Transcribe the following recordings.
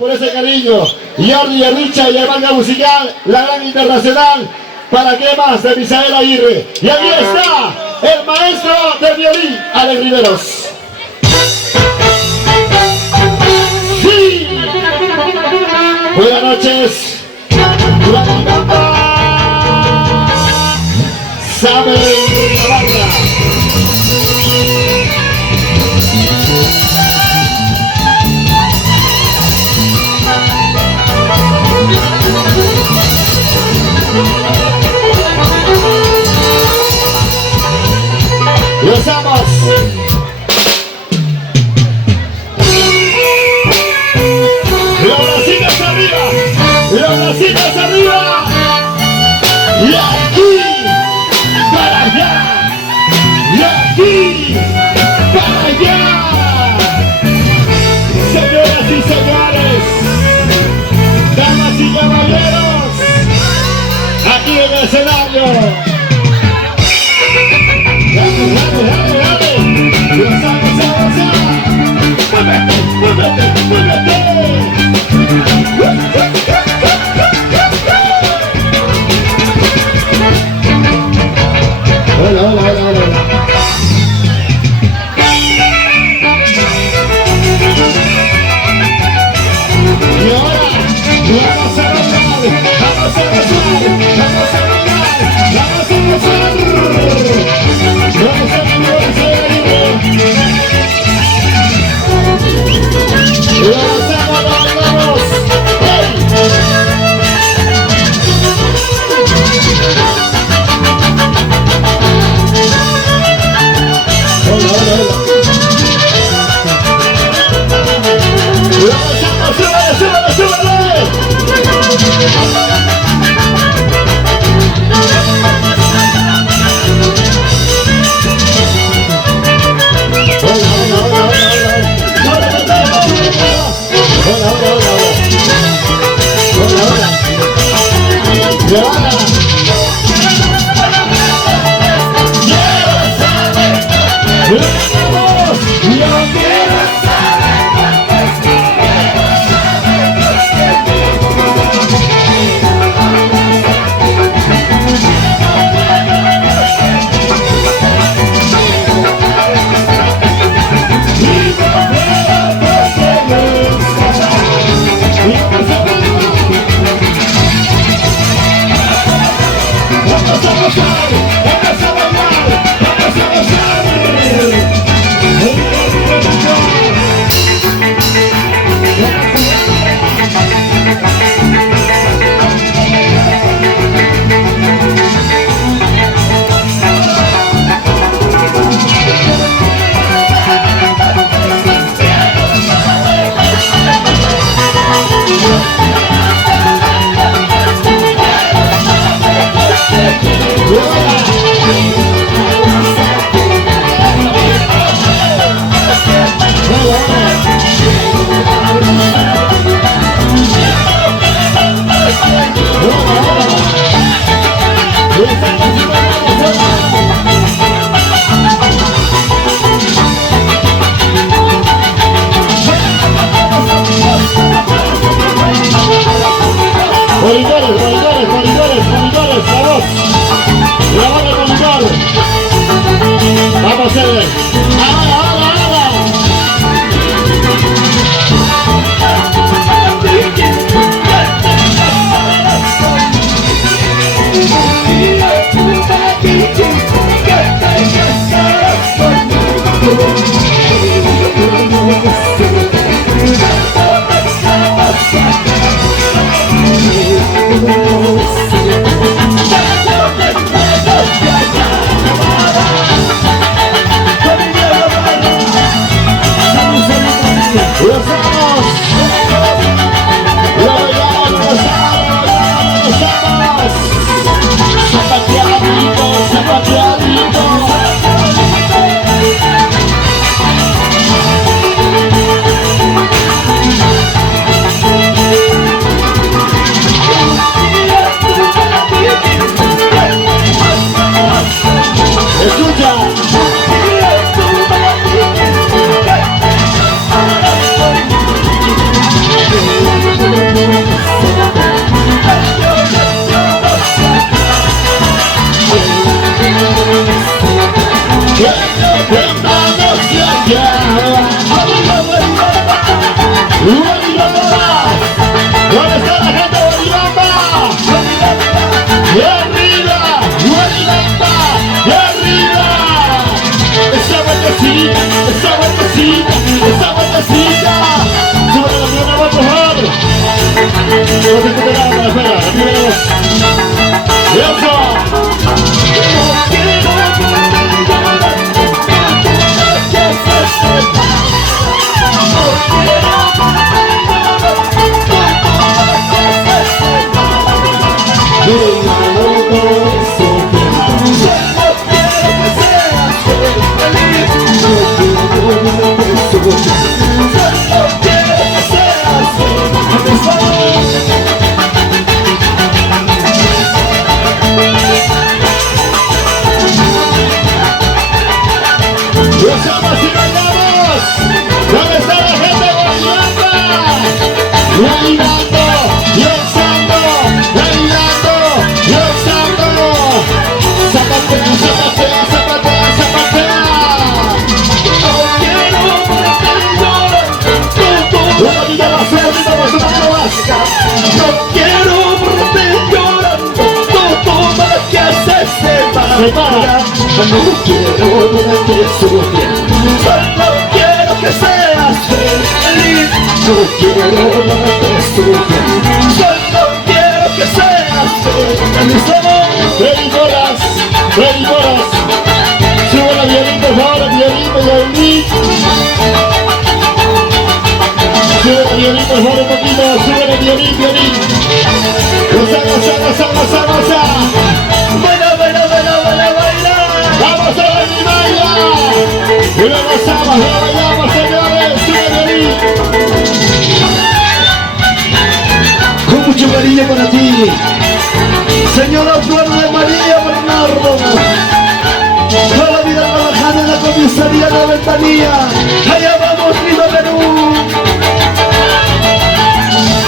por ese cariño. Jordi y Richard y el Manga Musical, la gran internacional. ¿Para qué más? De Misael Aguirre. Y aquí está el maestro del violín, Alex Riveros. ¡Sí! Buenas noches. Sabe la banda. Los amos. Los bracitos arriba. Los bracitos arriba. Y aquí para allá. Y aquí para allá. Señoras y señores, damas y caballeros, aquí en el escenario. Dale. Muévete. Hola. Y ahora vamos a Monitores, la voz. La voz de monitor. Vamos a hacer. Ahora. Escucha. prepara. No quiero que sufrir, solo quiero que seas feliz. No quiero que sufrir, solo quiero que seas feliz. Freddy Moras, Freddy Moras. Sube la violín, por favor, violín, violín. Sube el violín, por favor, un poquito. Sube el violín, violín. Goza, goza, goza, goza, goza. Baila, baila, baila, baila, baila. Vamos a la baila. Y lo gozamos, lo bailamos, señores. Sube el violín. Con mucho cariño para ti, señora Flor de María Bernardo. Toda la vida trabajando en la comisaría de la Ventanilla. Allá vamos, Lima, Perú.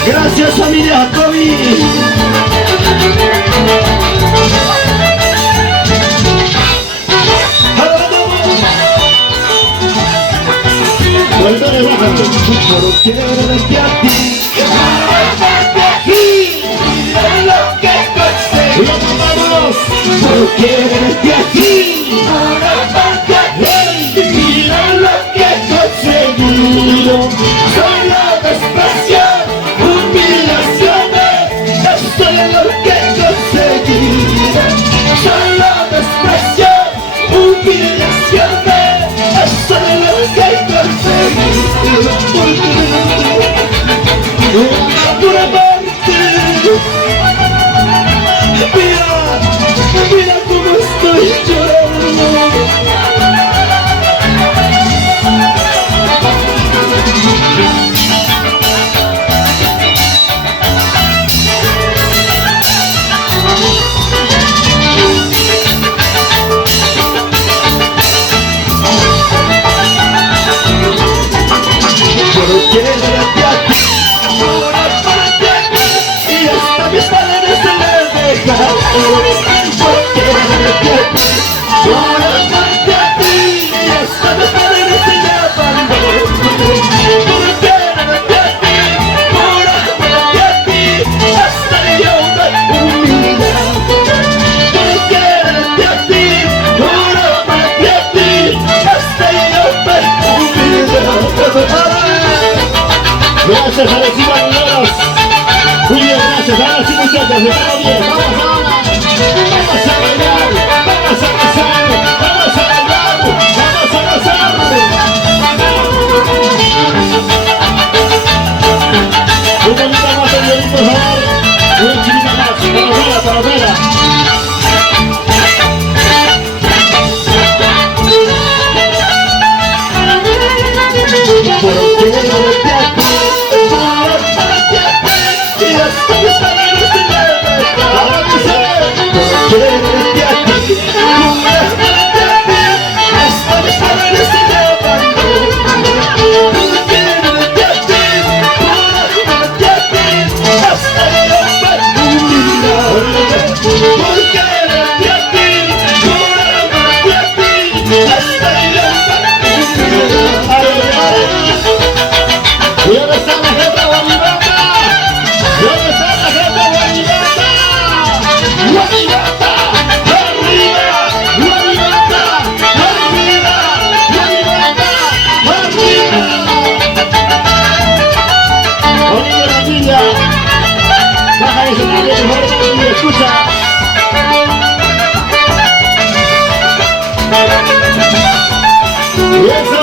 Gracias, familia Jacobi. Suéltale, bájate. Solo quiero verte a ti, verte aquí, y lo que conseguí. ¡Lo tomamos! Solo quiero verte aquí, verte aquí, mira lo que he conseguido. Solo despreciar, humillaciones, esto es lo que he conseguido. Solo despreciar, humillaciones, esto es lo que he conseguido. Por amarte, mira, mira cómo estoy llorando. Solo quiero verte a ti, por amarte a ti, y hasta mis padres se me dejan. Solo quiero verte a ti, por amarte a ti, y hasta mis padres se me abandonan. Solo quiero verte a ti, por amarte a ti, hasta yo me humillo. Solo quiero verte a ti, por amarte a ti, hasta yo me humillo. Gracias a los Ibaneros. Muy bien, gracias. Ahora sí, muchachos, estamos bien. Vamos ahora. Vamos a bailar. Vamos a gozar. Vamos a bailar. Vamos a gozar. Un poquito más de violín, por favor. Una chiquita más. Para afuera, para afuera. Solo quiero verte a ti, por amarte a ti, y hasta mis padres se me dejan. Ahora dice. Solo quiero verte a ti, por amarte a ti, hasta mis padres se me abandonan. Solo quiero verte a ti, por amarte a ti, hasta yo me humillo. Solo quiero verte a ti, por amarte a ti, hasta yo me humillo. ¿Y dónde está la gente guanibata? ¿Dónde está la gente guanibata? ¡Guanibata! ¡Arriba! ¡Guanibata! ¡Arriba! ¡Guanibata! ¡Arriba! Oliver Ramilla, baja ese escenario, por favor, y escucha. ¡Y eso!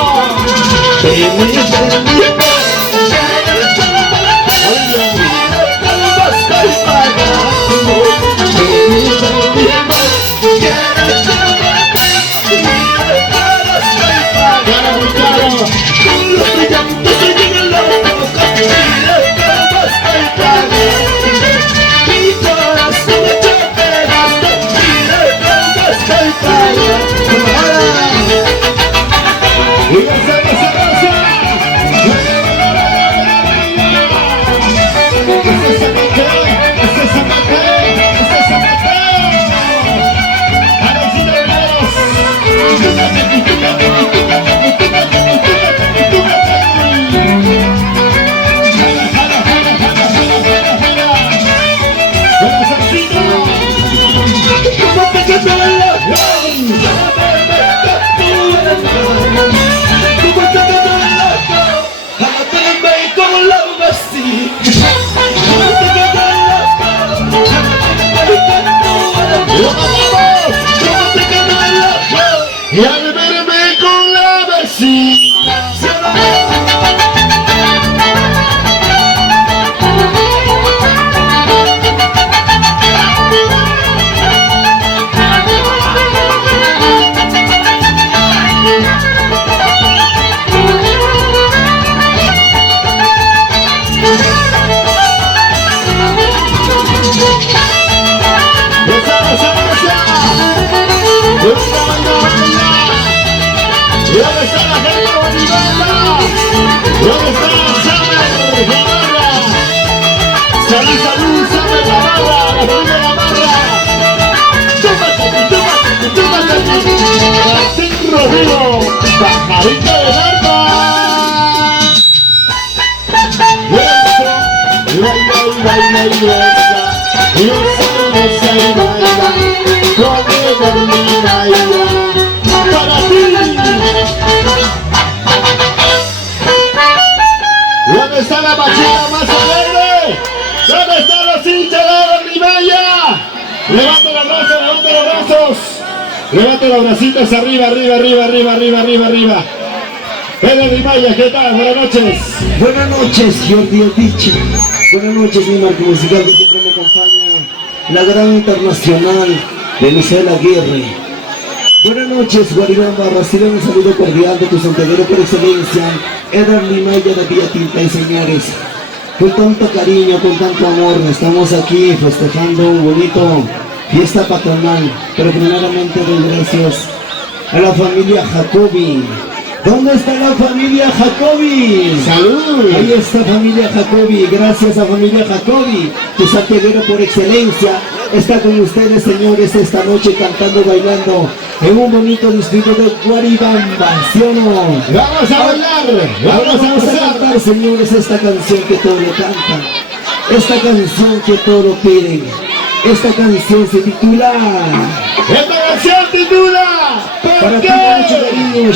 Salud, salud, salud, la barra, la familia de la barra. Túmate. Martín Rodrigo, pajarito de barba. Baila y besa, goza y baila, come, dormir y baila, para ti. ¿Dónde está la machina más alegre? ¿Dónde están los hinchas de la Rimaya? Levanta los brazos, levanta los brazos. Levanta los bracitos arriba. Eder Rimaya, ¿qué tal? Buenas noches. Buenas noches, Jordi Otiche. Buenas noches, mi marco musical que siempre me acompaña, la gran internacional Venezuela Aguirre. Buenas noches, Guaribamba. Reciben un saludo cordial de tu santeguero por excelencia, Eder Rimaya de Villa Tinta y señores. Con tanto cariño, con tanto amor, estamos aquí festejando un bonito fiesta patronal, pero primeramente doy gracias a la familia Jacobi. ¿Dónde está la familia Jacobi? ¡Salud! Ahí está familia Jacobi, gracias a familia Jacobi, tu santeguero por excelencia, está con ustedes, señores, esta noche cantando, bailando en un bonito distrito de Guaribamba, ¿sí o no? ¡Vamos a bailar! ¡Vamos a cantar, señores, esta canción que todos lo cantan, esta canción que todos lo piden, esta canción se titula... ¡Esta canción titula! Para ¿Por ti, qué? mucho cariño,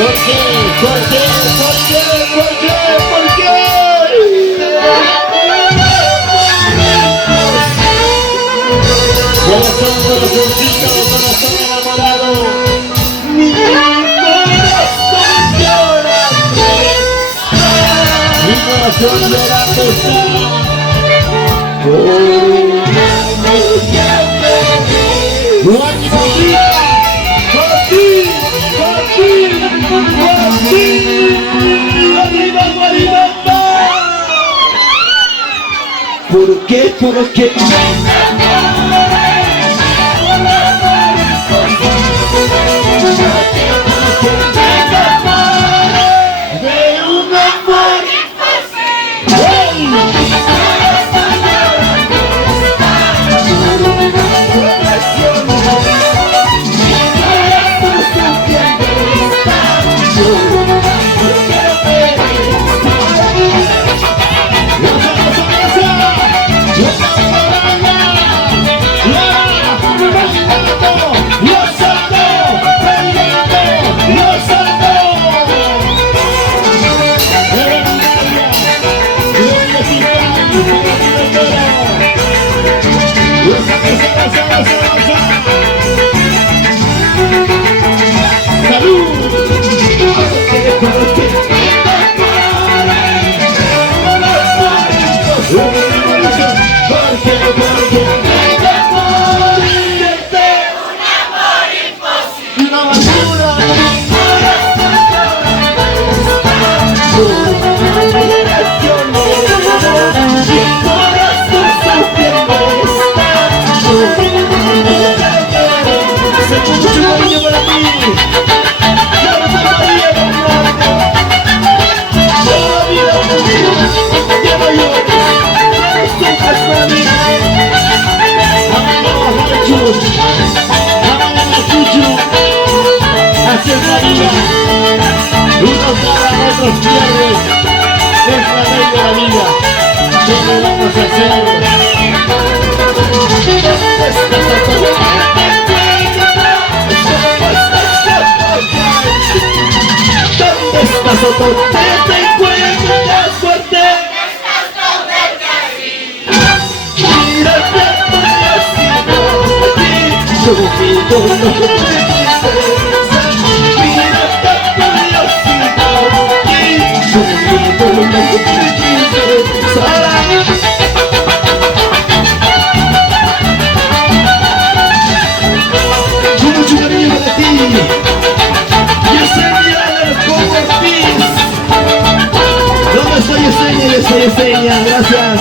¿Por qué me enamoré? ¿Por qué? Corazón enamorado. Mi corazón llora. Mi corazón llorando está. ¿Por qué? ¿Por qué? Así es la vida. Unos ganan, otros pierden. Es la ley de la vida. ¿Qué le vamos a hacer? ¿Dónde estás, Otto? ¿Te encuentras fuerte? Mírate conmigo, no te soy Yesenia, gracias.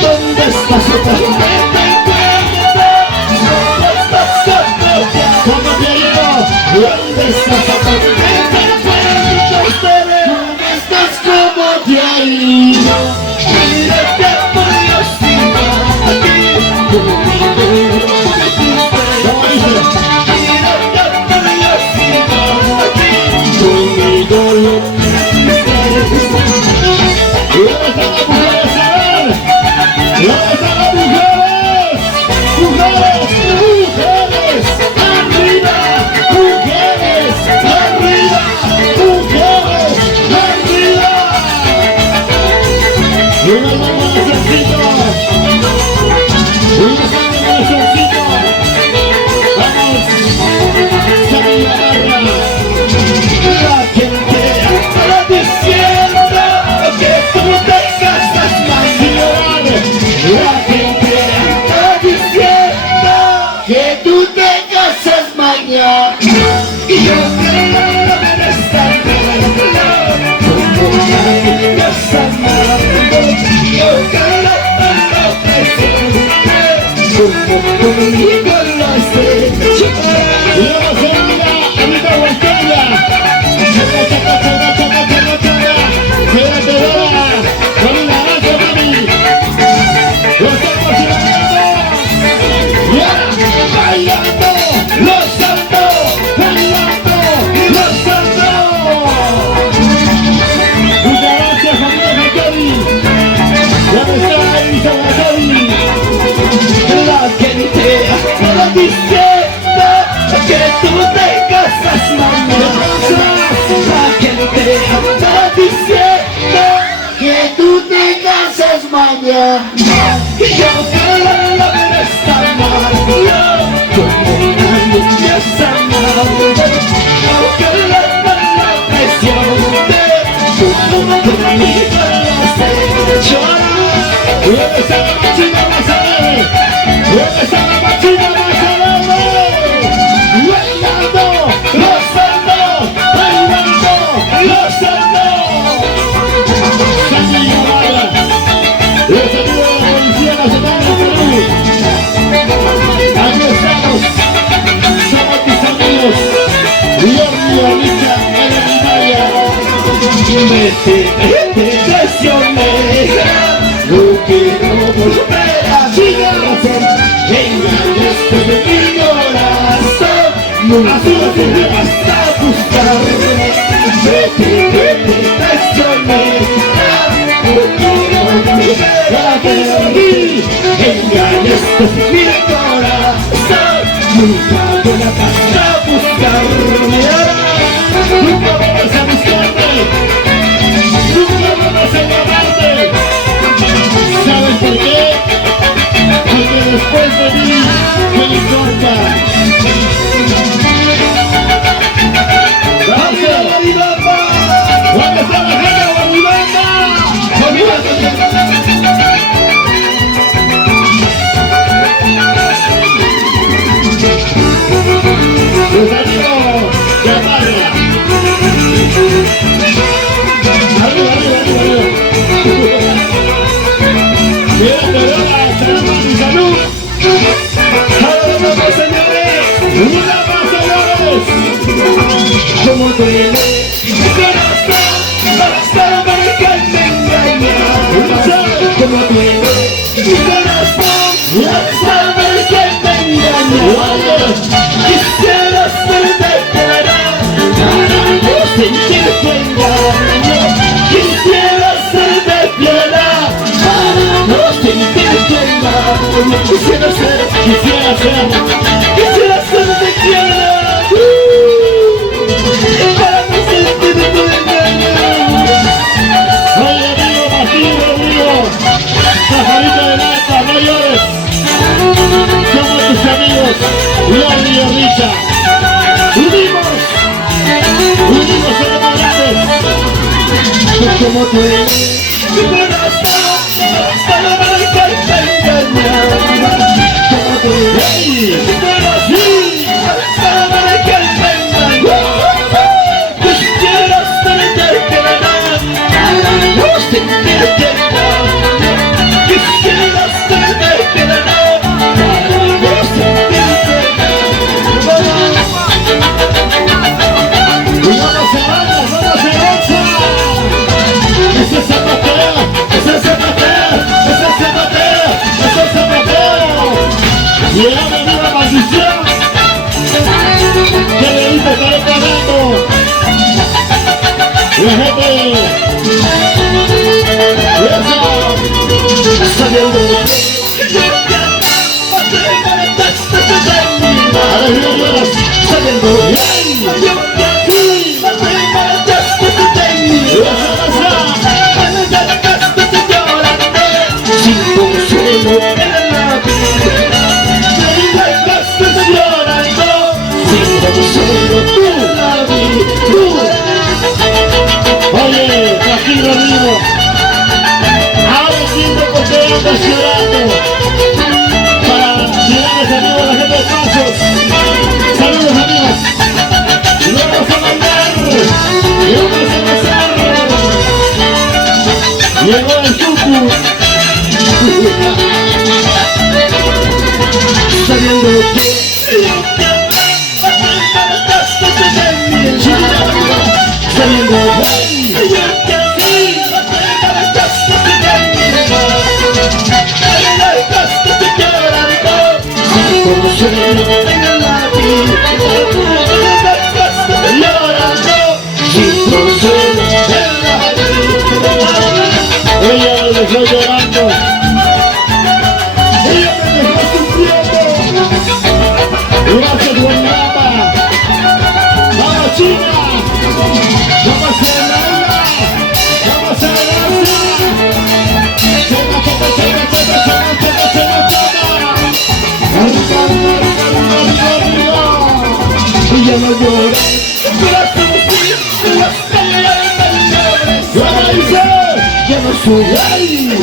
¿Dónde estás, Soto? sentir tu engaño. Quisiera ser de piedad para no sentir tu engaño. Quisiera ser de piedad para no sentir tu engaño. Oye, amigo, amigo, pajarito del alta, no llores. Somos tus amigos, Lordi y Richa. Unimos somos más grandes. Como tú eres, mi corazón, para no dejarte engañar. Como tú eres, mi corazón, para no dejarte engañar. Quisiera ser de piedad para no sentir tu engaño. Quisiera ser de piedad para no sentir tu engaño. Y vamos a bailar, vamos a danzar. Ese es zapateo, ese es zapateo, ese es zapateo, ese es zapateo. Y ahora viene la maldición. Que le dice estaré pagando. La gente. Eso. Sabiendo que yo te sabiendo que yo sin consuelo en la vida, me dejaste llorando, sin consuelo en la vida. Oye, tranquilo, amigo. Ahora entiendo por qué andas llorando. Para tirarles amigos a la gente de Pasos. Saludos, amigos. Y vamos a bailar. Y vamos a pasar. Llegó el Tucu. Sabiendo que yo te sabiendo que yo te sin consuelo en la vida, llorando sin consuelo en la vida. Ella me dejó llorando. Ella me dejó sufriendo. Gracias, Guayama. Vamos, China. Vamos a la isla. Vamos a la danza. Chega, chega, chega, chega, chega, chega, chega, chega. Arriba, arriba, arriba, arriba, arriba. Y ya no llores, corazón frío, hasta llegar a mayores. ¿Qué me dice? Ya no sube,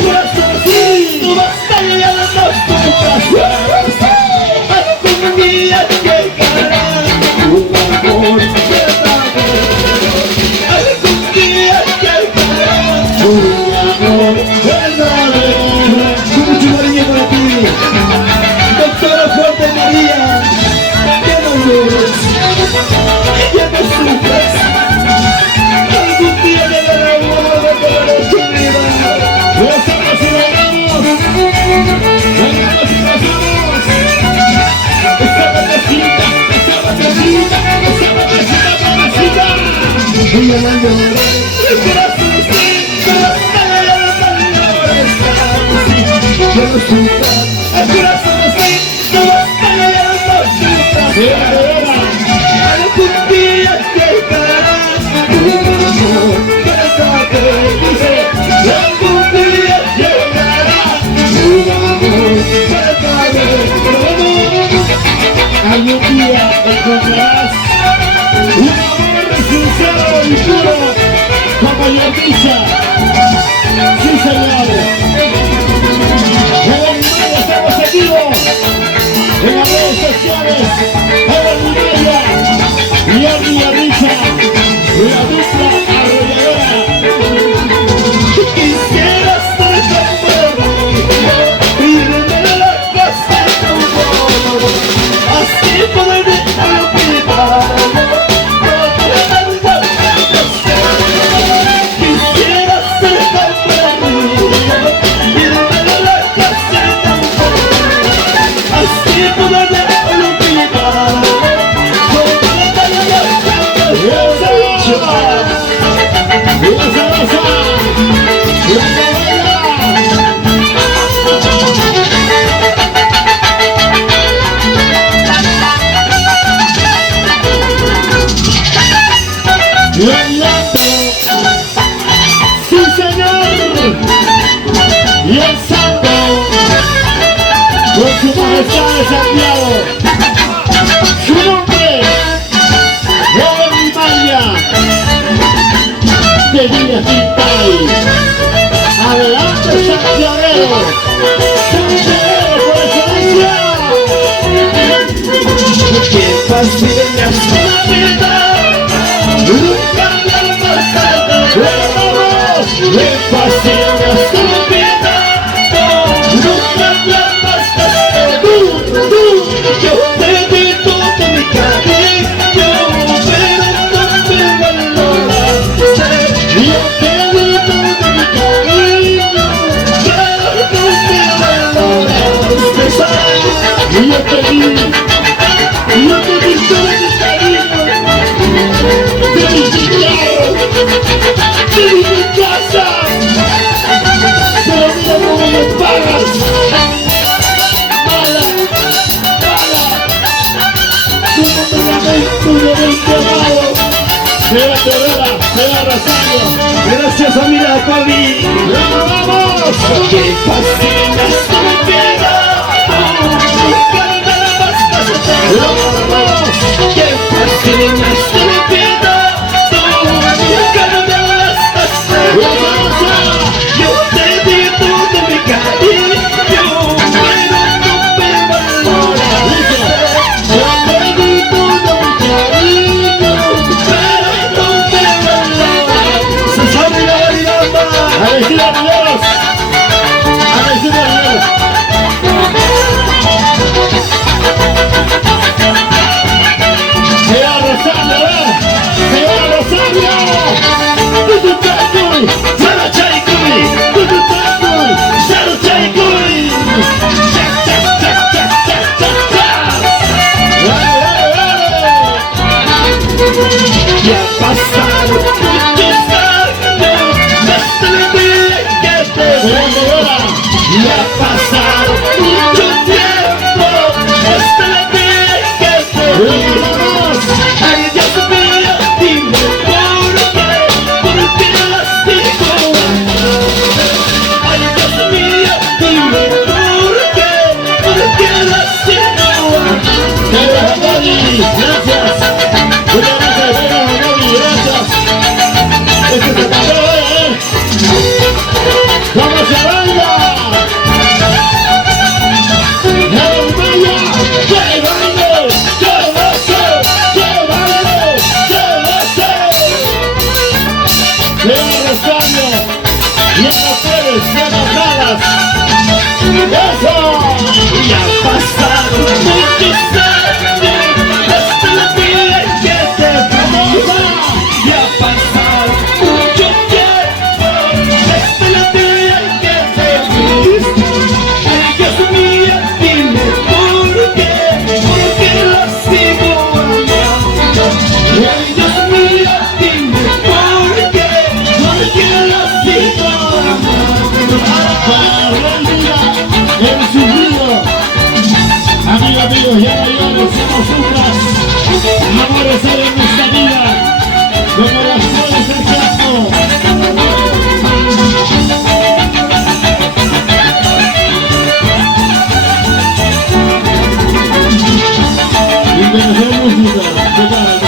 corazón frío, hasta llegar a nosotras. Algún día llegará un amor verdadero. Algún día llegará un amor verdadero. Con mucho cariño para ti, doctora Fuerte María. Ya no llores, ya no sufres. Algún día llegará un amor verdadero en tu vida. ¡Estamos y logramos! ¡Venimos y pasamos! ¡Esta batecita! ¡Esta batecita! ¡Esta batecita, batecita! Y ya no llores, el corazón sí, hasta llegar a mayores. Ya no sufras, el corazón sí, hasta llegar a nosotras. ¡Sí, de veras! Algún día llegará un amor verdadero. Dice, algún día llegará un amor verdadero. Algún día encontrarás un amor sincero y puro como Yordisa. ¡Sí, señores! En el Maya estamos en vivo. En las redes sociales. En el Maya. Yordi y Richa. La dupla arrolladora. Quisiera ser tan bueno y de la casa de tu amor, así poder olvidarlo. Quisiera ser tan bueno y de la casa de tu amor, así poder olvidarlo. Sí, señor. Y el santo con su majestad de Santiago. Su nombre, Joven Maya de Villa Quintay. Adelante, santiaguero. Santiaguero por excelencia. Qué fácil es la vida, nunca la pasado. Qué fácil es la vida, nunca la pasaste. Yo te di todo mi cariño, pero no me valoraste. Yo te di todo mi cariño, pero no me valoraste. Y yo te di todo mi cariño, De mi dinero, de mi casa, pero mira cómo me pagas. mala, Tú no me enterrado. Señora Terrera, señora Rosario. gracias familia Fabi. ¡Vamos! Qué fácil es tu vida, nunca la pasaste. Qué fácil es tu vida, nunca la pasaste. Yo te di todo mi cariño, pero no me valoraste. Yo te di todo mi cariño, pero no me valoraste. Se sabe la variedad. ¡Alejandra Riveros! ¡Alejandra Riveros! ¡Señora Rosario, ¡señora Rosario! ¡Tutucacuy! Sara Chaikui, ¡Tutucacuy! Sara Chaikui. Chac, chac, chac, chac, chac, chac, chac. ¡Dale, dale, dale! Ya pasaron muchos años desde el día que te vi. ¡Señora Rivera! Ya pasaron mucho tiempo desde el día que te vi. ¡Vamos! Ay, Dios mío, dime por qué lastigo amarte. Ay, Dios mío, dime por qué lastigo amarte. ¡Señora Dani! ¡Gracias! ¡Muchas gracias, señora Dani! ¡Gracias! ¡Este se pasó, ¡Cómo se baila! ¡El Maya! ¡Que baile! ¡Que goce! ¡Que baile! ¡Que goce! Señora Rosario, ya no puedes, ya no jalas. ¡Eso! Ya pasaron muchos años desde el día que te vi. Ya pasaron mucho tiempo desde el día que te vi. Ay, Dios mío, dime por qué la sigo amando. Ay, Dios mío, dime por qué la sigo amando. Para Rendia, el sufrido. Amigos, ya mayores, ya no sufras. Amores hay en esta vida, como las flores del campo. Internacional música, ¿qué tal,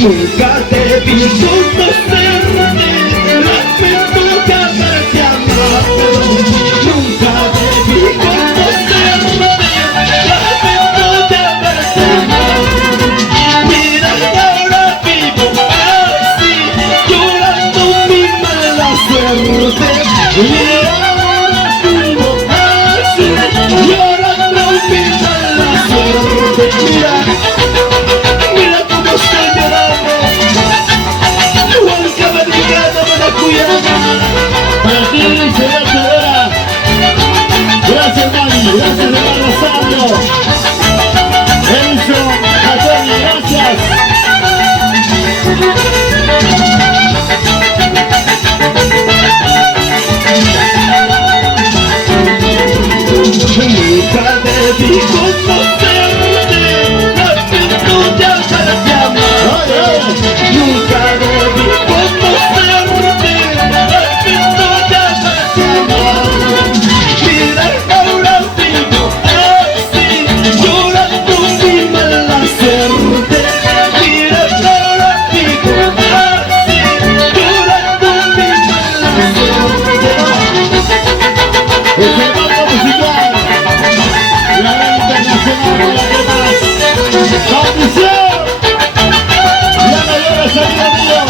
Nunca te vi conocerte, lamento que haberte amado. Nunca te vi conocerte, lamento que haberte amado. Mira que ahora vivo así, llorando mi mala suerte. Mira ahora vivo así, llorando mi mala suerte. Mira cómo estoy llorando, igual que americano maracuyana. Para ti, señor Rivera. Gracias, Dani. Gracias, señor Rosario. Enzo, Antonio, Nunca debí conocerte, la virtud ya te amar. Nunca debí conocerte, la virtud ya te amar. Mira ahora vivo así, llorando mi mala suerte. Mira ahora vivo así, llorando mi mala suerte. El banda musical, la gran internacional de las demás, Patricio, la mayor salida mío.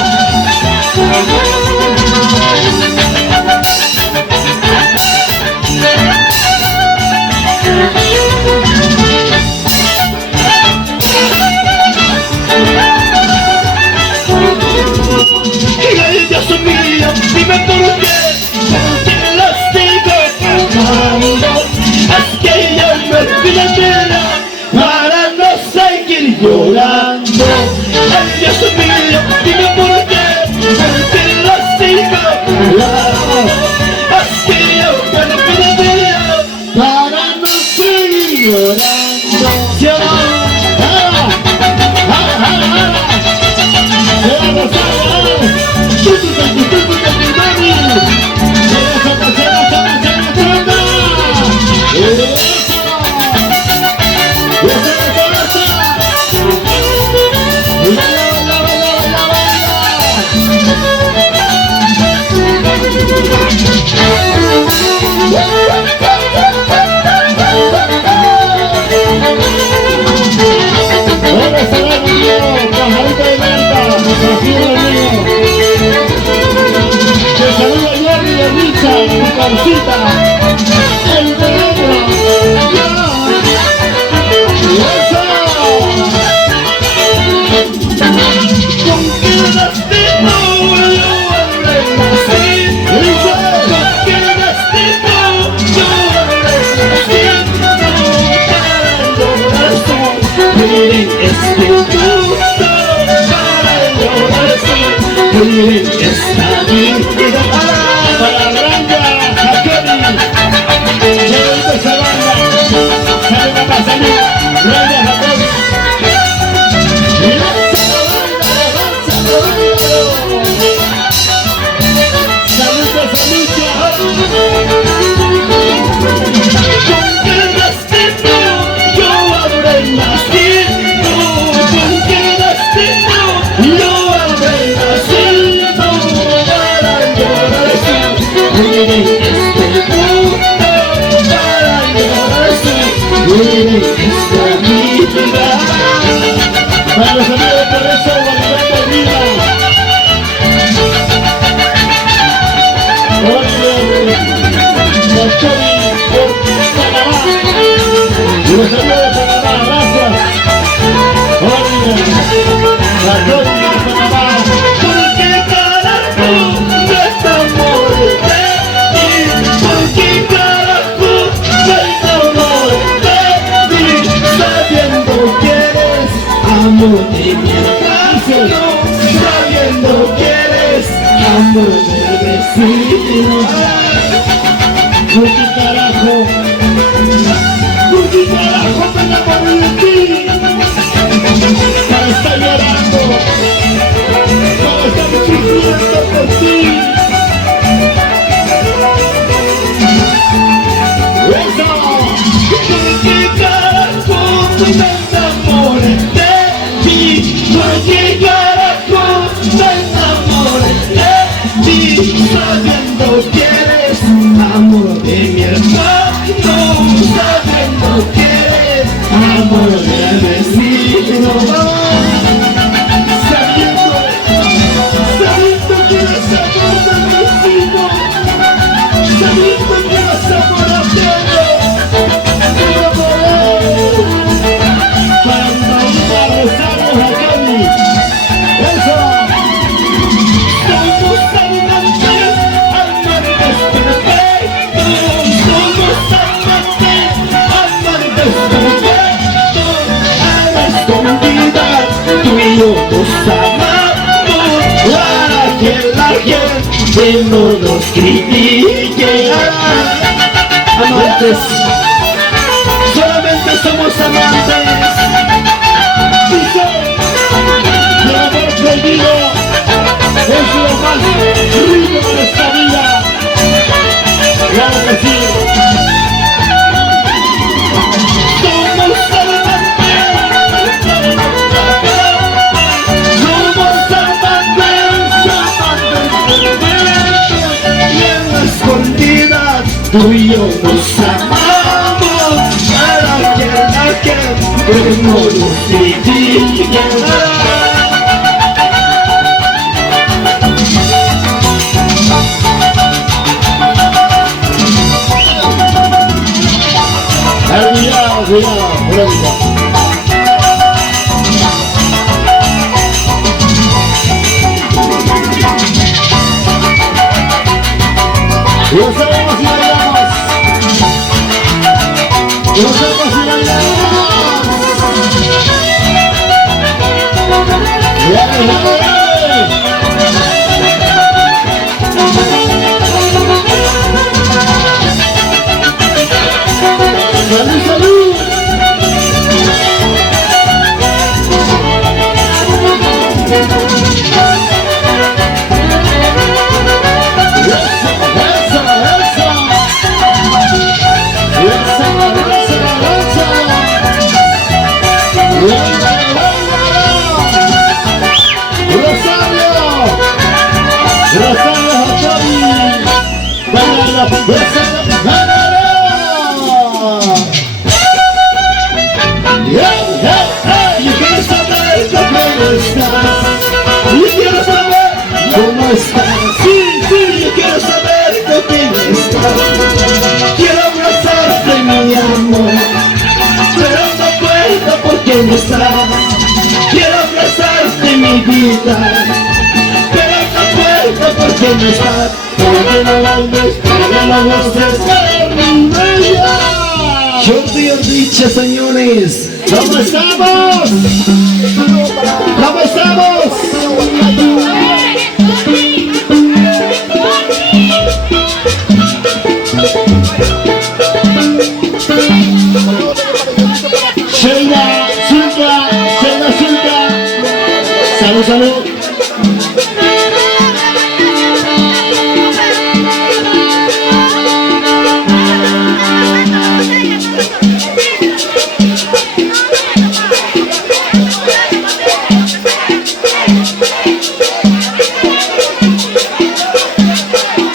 Y ella son mía, dime por qué las sigo amando. Es que ella me pide pena para no seguir llorando. Ella son mía, dime por qué las sigo amando. Es que ella me pide pena Para no seguir llorando. El verano, con qué destino yo habré nacido. Con qué destino yo habré nacido para lograr su miren este gusto, para lograr su miren esta vida. para Ranga, Jacobi, llegó esa banda, sale para salir, Ranga, Jacobi. Saludos, Con qué destino yo habré nacido, con qué destino yo habré nacido para llorar su miren este mundo, para llorar su miren esta vida. para los amigos por eso, Guadalupe Vida. Oliver, Jacobi por Panamá. Y los amigos de Panamá, gracias. Oliver, Jacobi por Panamá. ¿Por qué carajo me enamoré de ti? ¿Por qué carajo me enamoré de ti? Sabiendo que eres amor de mi hermano, sabiendo que eres amor del vecino. ¿Por qué carajo me enamoré de ti? Para estar llorando, para estar sufriendo por ti. ¡Eso! ¿Por qué carajo me enamoré de ti? ¿Por qué carajo me enamoré de ti? Sabiendo que eres amor de mi hermano, sabiendo que eres amor del vecino. Sabiendo que eres amor del vecino, sabiendo que eres amor ajeno. Para María Rosario Jacobi. ¡Eso! Somos amantes, amantes perfectos. Somos amantes, amantes perfectos. A la escondida, tú y yo nos amamos. que no nos critiquen. Amantes, solamente somos amantes. Dice, el amor prohibido es lo más rico de esta vida. Claro que sí. Somos amantes, y en la escondida tú y yo nos amamos, para que la gente no nos critique. Cuidado, Verónica. Lo sabemos y bailamos. Lo sabemos y bailamos. ¡Dale, dale, dale! ¡Salud, salud! ¿Cómo estás? Sí, sí, yo quiero saber con quién estás. Quiero abrazarte, mi amor, pero no puedo porque no estás. Quiero abrazarte, mi vida, pero no puedo porque no estás. Porque no vuelves, porque no vuelves, mi bella. Jordi Ordicha, señores. ¿Cómo estamos? ¿Cómo estamos? Sheila, Zulka, Sheila, Zulka. Salud, salud.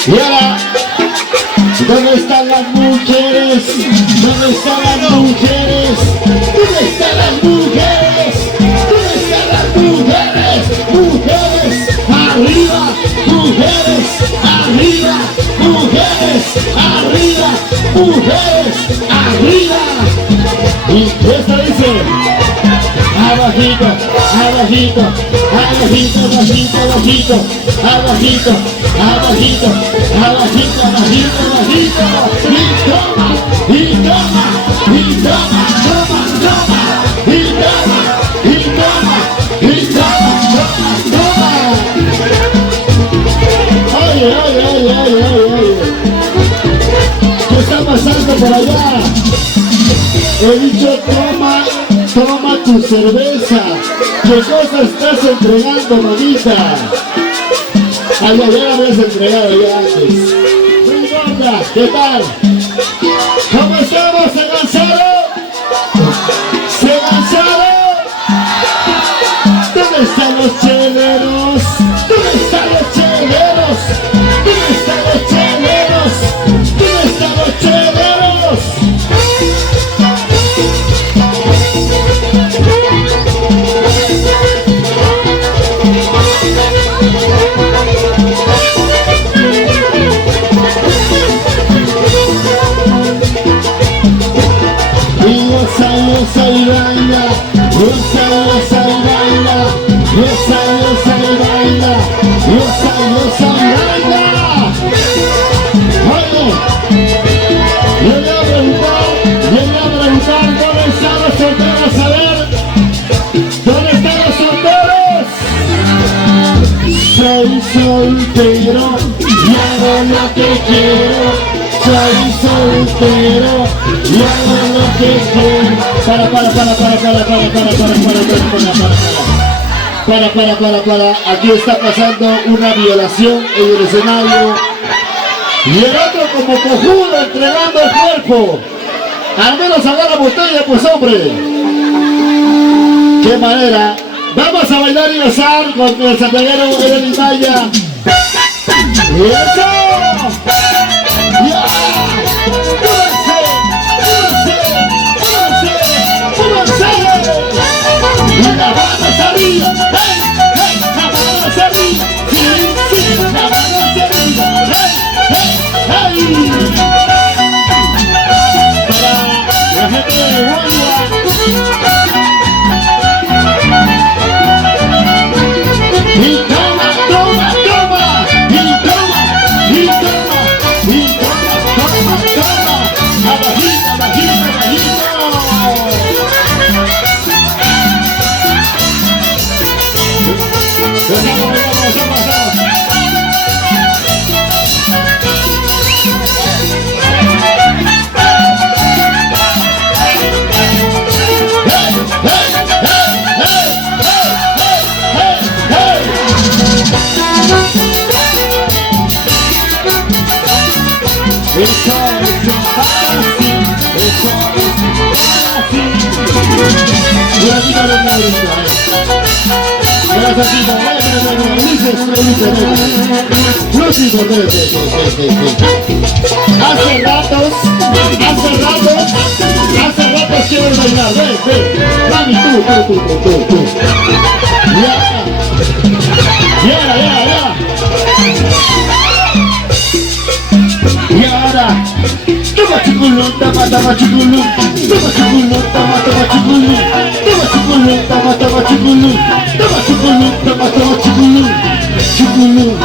Y ahora, ¿dónde están las mujeres? ¿Dónde están las mujeres? ¿Dónde están las mujeres? ¿Dónde están las mujeres? Mujeres arriba, mujeres arriba, mujeres arriba, mujeres arriba. Y esta dice, abajito, abajito, abajito, abajito, abajito, abajito, abajito, abajito, abajito, abajito, y toma, y toma, y toma, toma, toma, y toma, y toma, y toma, toma, toma. Oye, oye, oye, oye, oye, oye. ¿Qué está pasando por allá? He dicho toma, toma tu cerveza. ¿Qué cosa estás entregando, mamita? Ay, ya la habías entregado ya antes. Muy gorda, ¿qué tal? ¿Cómo estamos? ¿Se cansaron? ¿Se cansaron? ¿Dónde están los cheleros? ¿Dónde están los cheleros? ¿Dónde están los cheleros? ¿Dónde están los cheleros? Goza y baila, goza y baila, goza y baila, goza y baila. Oye, yo le voy a preguntar dónde están los solteros, a ver, ¿dónde están los solteros? Soy soltero, hago lo que quiero, soy soltero y hago lo que quiero. Para, aquí está pasando una violación en el escenario y el otro como cojudo entregando el cuerpo. Al menos agarra botella, pues hombre. Qué manera. Vamos a bailar y besar con el santiaguero Evelyn Maya. ¡Eso! ¡Ya! ¡Súbanse! ¡Y la mano hacia arriba! ¡Hey! ¡Hey! ¡La mano hacia arriba! ¡Sí! ¡Sí! ¡La mano hacia arriba! ¡Hey! ¡Hey! ¡Hey! Para la gente de Bolivia. Y toma, toma, toma, y toma, y toma, y toma, toma, toma, abajito, abajito, abajito. Eso fácil, eso fácil. Gracias, hace ratos quiero bailar, ven, mami, tú. Ya. Y ahora, toma chuculón, toma chuculón, toma chuculón, toma chuculón, toma chuculón, toma chuculón, toma chuculón, toma chuculón, chuculón.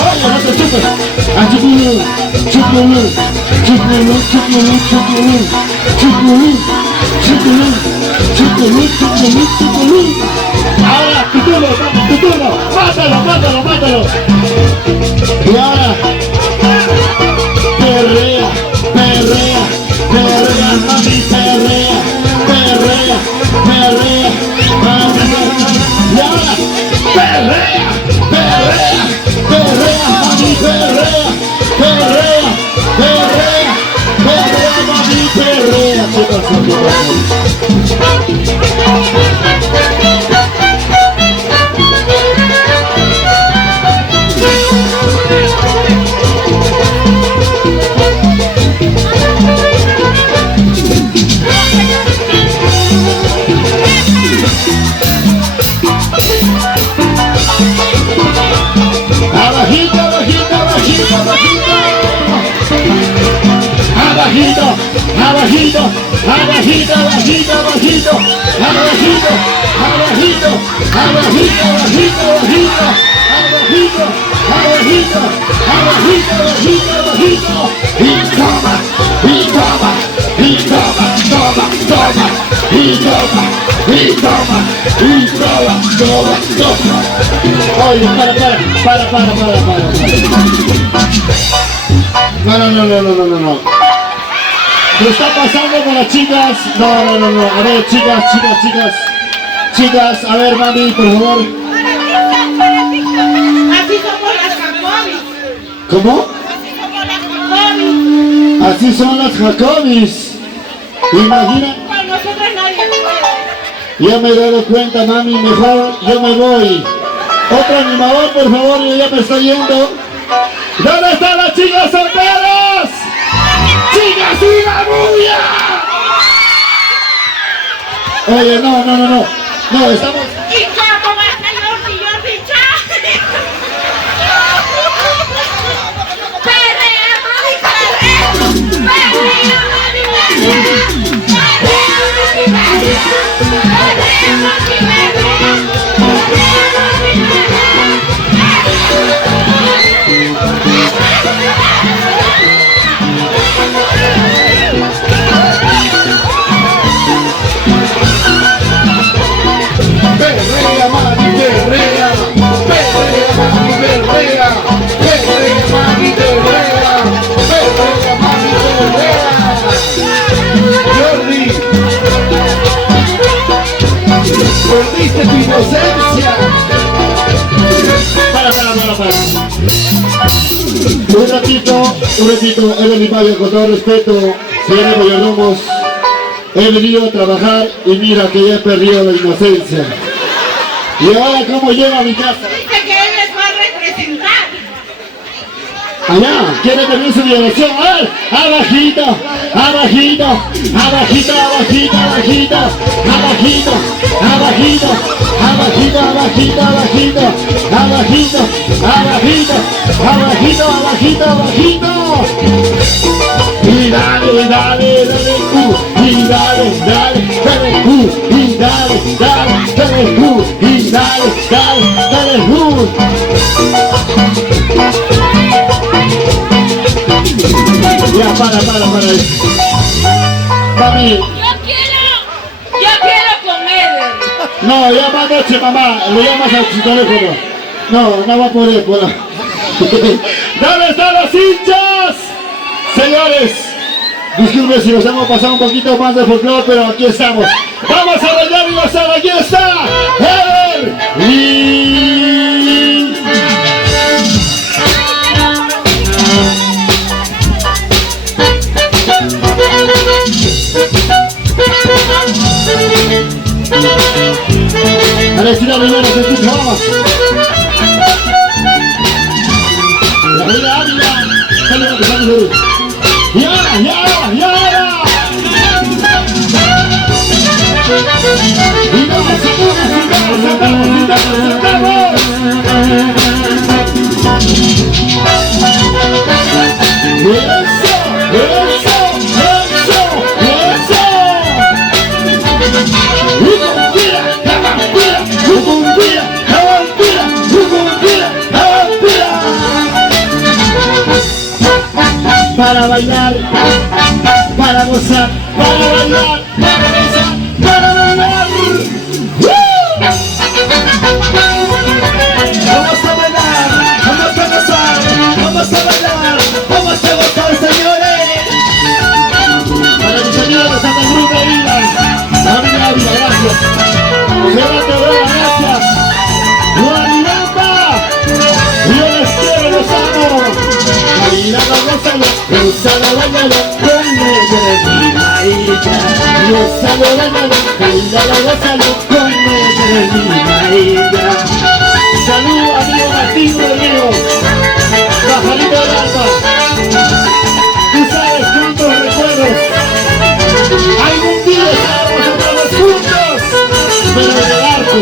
Ay, no te chupes. A chuculón. Ahora, tu turno, mátalo. Y ahora, perrea, mami, perrea, mami. Y ahora, perrea, mami, perrea, mami, perrea. ¿Qué pasa? Oye, para. No. ¿Qué está pasando con las chicas? No. A ver, chicas, a ver, mami, por favor. Así somos las Jacobis. ¿Cómo? Así somos las Jacobis. Así son las Jacobis. Imagina. Con nosotros nadie puede. Ya me he dado cuenta, mami, mejor yo me voy. Otro animador, por favor, yo ya me estoy yendo. ¿Dónde están las chicas solteras? ¡Chicas y la bulla! Oye, no, estamos... ¿Y cómo va a estar Jordi Chá? ¡Perrea, mami, perrea! ¡Perrea, mami, perrea! Perrea, mami, perrea. perdiste tu inocencia. Para. Un ratito, Evelyn Mayo, con todo respeto, señores mayordomos, he venido a trabajar y mira que ya he perdido la inocencia. Y ahora, ¿cómo llego a mi casa? Dice que él les va a representar. Allá, ¿quiere tener su violación? A ver, abajito, abajito, abajito, abajito, abajito, abajito, abajito, abajito, abajito, abajito, abajito, abajito, abajito, abajito, abajito. Y dale, dale, dale, y dale, dale, dale, y dale, dale, dale, y dale, dale, dale, Ya, para. Mami, Yo quiero con Eder. no, ya va noche, mamá, le llamas a su teléfono. No va a poder, bueno. ¿Dónde están los hinchas? Señores, disculpen si nos hemos pasado un poquito más de folclore, pero aquí estamos. Vamos a bailar y gozar, aquí está Evelyn. Alexina Rivera, se escucha, vamos. La reina Ávila, sale lo que sale de hoy. Y ahora. Y vamos, para bailar, para gozar, para bailar, para gozar, para bailar. Vamos a bailar, vamos a gozar, vamos a bailar, vamos a gozar, señores. Para mis amigos de Santa Cruz de Vila, familia Ávila, gracias. Señora Teodora, gracias. Guariramba, yo les quiero, los amo. Bailalo, gózalo, bailalo, con Evelyn María. Gózalo, bailalo, gózalo, con Evelyn María. Salud, amigo Martín Rodrigo, Pajarito del Alma. Tú sabes cuántos recuerdos. Algún día estaremos otra vez juntos, pero de arte.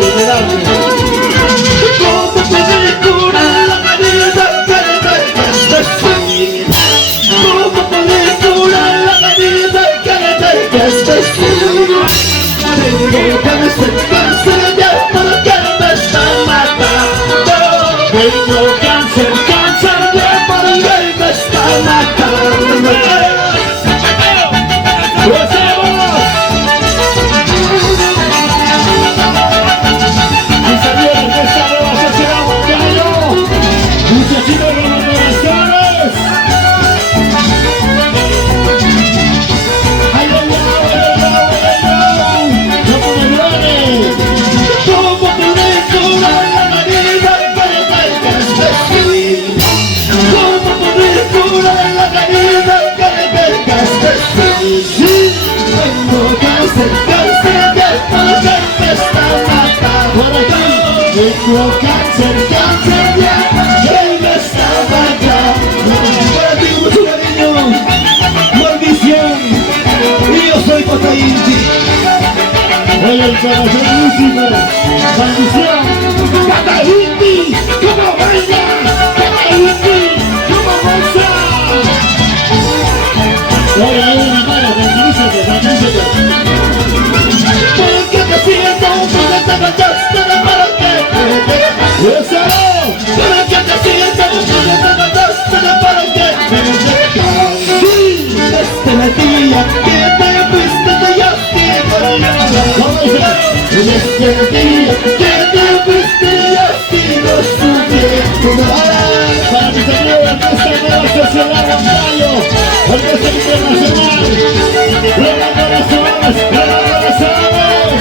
¿Cómo puede curar la herida que te destruir? ¿Cómo puede curar la herida que te destruir? Tengo que acercarse ya porque me está matando. Tengo cáncer Ya porque me está matando. Tengo cáncer ya, que me está matando. Para ti con mucho cariño, maldición, y yo soy Pata Inti. oye el corazón músico, maldición, Pata Inti, ¿cómo baila? Pata Inti, ¿cómo goza? oye, mi mano, tranquilízate. ¿Por qué te siento? ¿Por qué te agachaste de para qué? ¡Eso! ¿Por qué te siento? ¿Por qué te agachaste de para qué? Sí, desde el día que te fuiste de ya ¿Cómo dice? desde el día que te fuiste ya sigo sufriendo. Para mis amigos de esta nueva sociedad Montaño, Orquesta Internacional, ¡Rueda Corazones! ¡Rueda Corazones!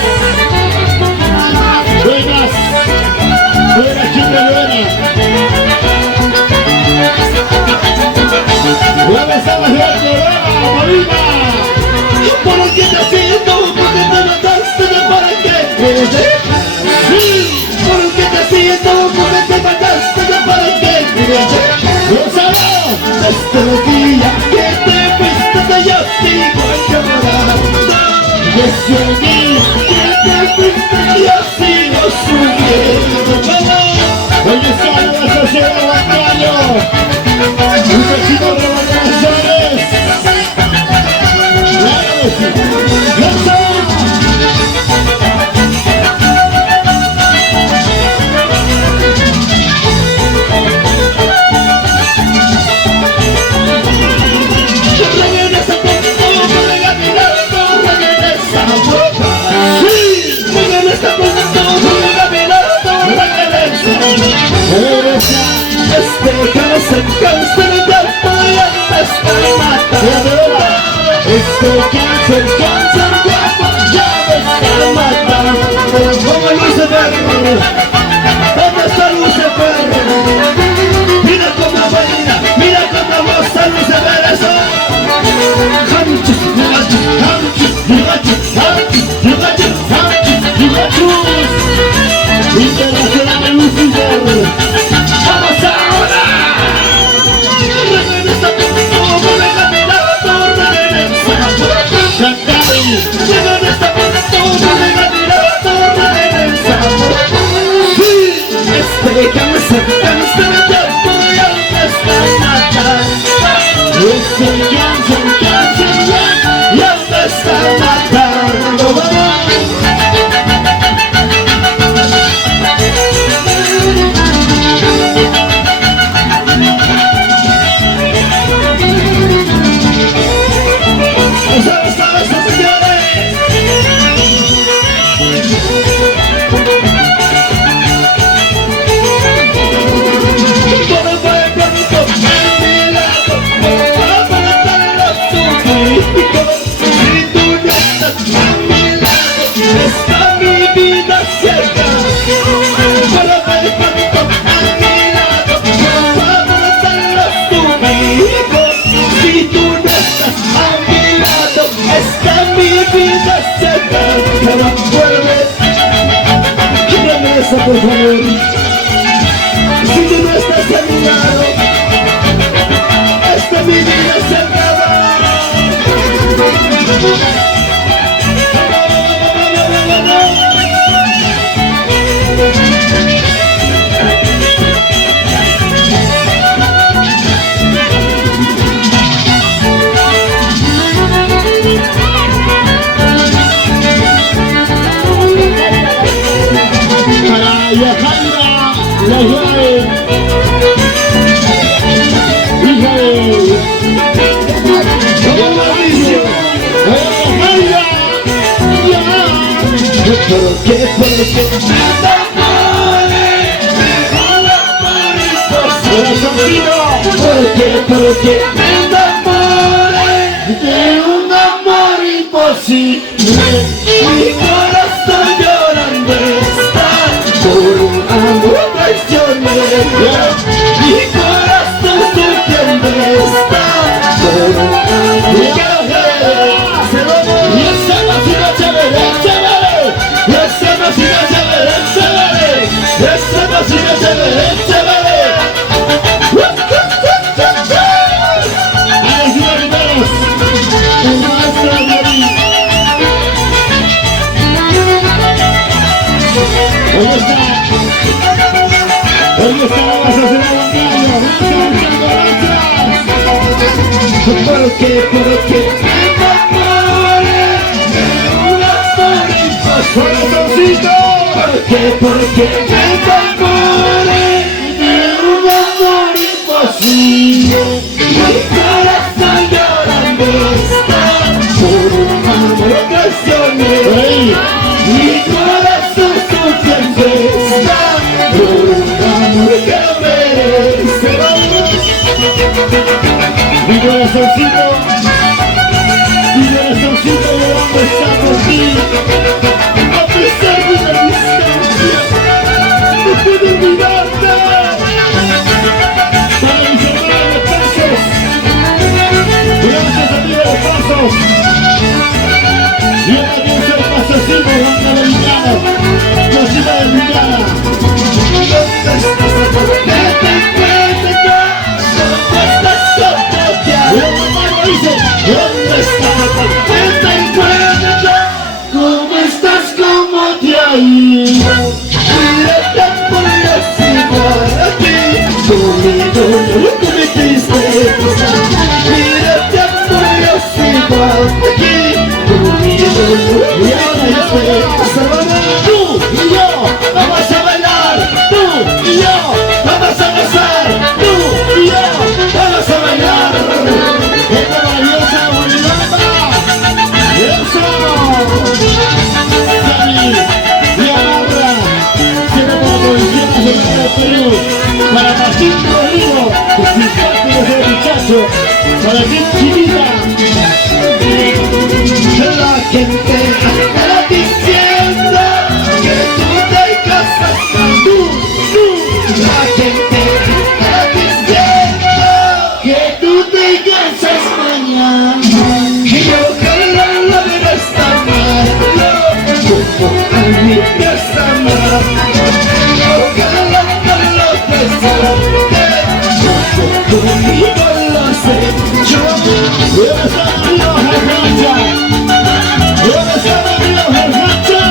dejar. Sí, Porque te siento, porque te mataste, yo para qué quería ser. lo sabemos. Desde el día que te fuiste yo sigo llorando. Desde el día Que te fuiste yo sigo sufriendo. hoy está la sociedad bancario. Un vecino de las relaciones. Claro que sí. Lo sabemos. Regresa conmigo, regaminando, regresa vuelta. Regresa conmigo, regaminando, regresa. Regresa. Este cáncer de tiempo ya me está matando. Este cáncer Ya me está matando. Como Lucifer, ¿dónde está Lucifer? Mira cómo baila, mira cómo goza Lucifer eso. Internacional de Lucifer. ¡Vamos ahora! Regresa conmigo, regaminando, regresa. Chantal. Regresa conmigo, regaminando, regresa. Este cáncer de tiempo ya me está matando. Este cáncer Ya me está matando. Por favor, si tú no estás a mi lado, esta mi vida se acaba. para Yajaira, la llave. Hija de Mauricio, Yajaira. Ya. ¿por qué me Corazoncito. ¿Por qué me enamoré de un amor imposible? Mi corazón llorando está por un amor traicionero. Mi corazón sufriendo está por un amor cajero. Y esa máquina chévere, chévere. Esa máquina chévere, chévere. Esa máquina chévere, chévere. A los libertarios. El maestro de David. Hoy está la base de la bancaria. ¿Por qué me enamoré de un amor imposible? Corazoncito. ¿Por qué me enamoré de un amor imposible? Mi corazón llorando está por un amor traicionero. Hey. Mi corazón sufriendo está por un amor que merece. Mi corazoncito, ¿dónde está por ti? A pesar de la distancia, no puedo olvidarte. Para mis hermanos de Pasos, gracias a ti de los Pasos, y a la diosa del Pasosito, Blanca Dominicana. Diana. ¿Dónde estás? ¿Qué te encuentro yo? ¿Cómo estás? ¿Cómo te Y hallo? el hermano dice, ¿Dónde estás? ¿Qué te encuentro yo? ¿cómo estás? ¿Cómo te ha ido? Mira tan curiosidad aquí. Conmigo no cometiste quizá. Mira tan curiosidad aquí. Conmigo no Y ahora cometiste. tú y yo vamos a bailar, tú y yo vamos a gozar, tú y yo vamos a bailar. Esta maravillosa Bolivanda. ¡Eso! Dani, Diana, siempre para la Policía Nacional del Perú, para Martín Rodrigo, que simpático ese muchacho, para Kim Chivita. La gente está diciendo que tú te casas con tú. La gente está diciendo Que tú te casas mañana. que yo ojalá lo verás amarlo como a mí me has amado. Ojalá no lo desees como conmigo lo sé yo. ¿Dónde están amigos Jarracha? ¿Dónde están amigos Jarracha?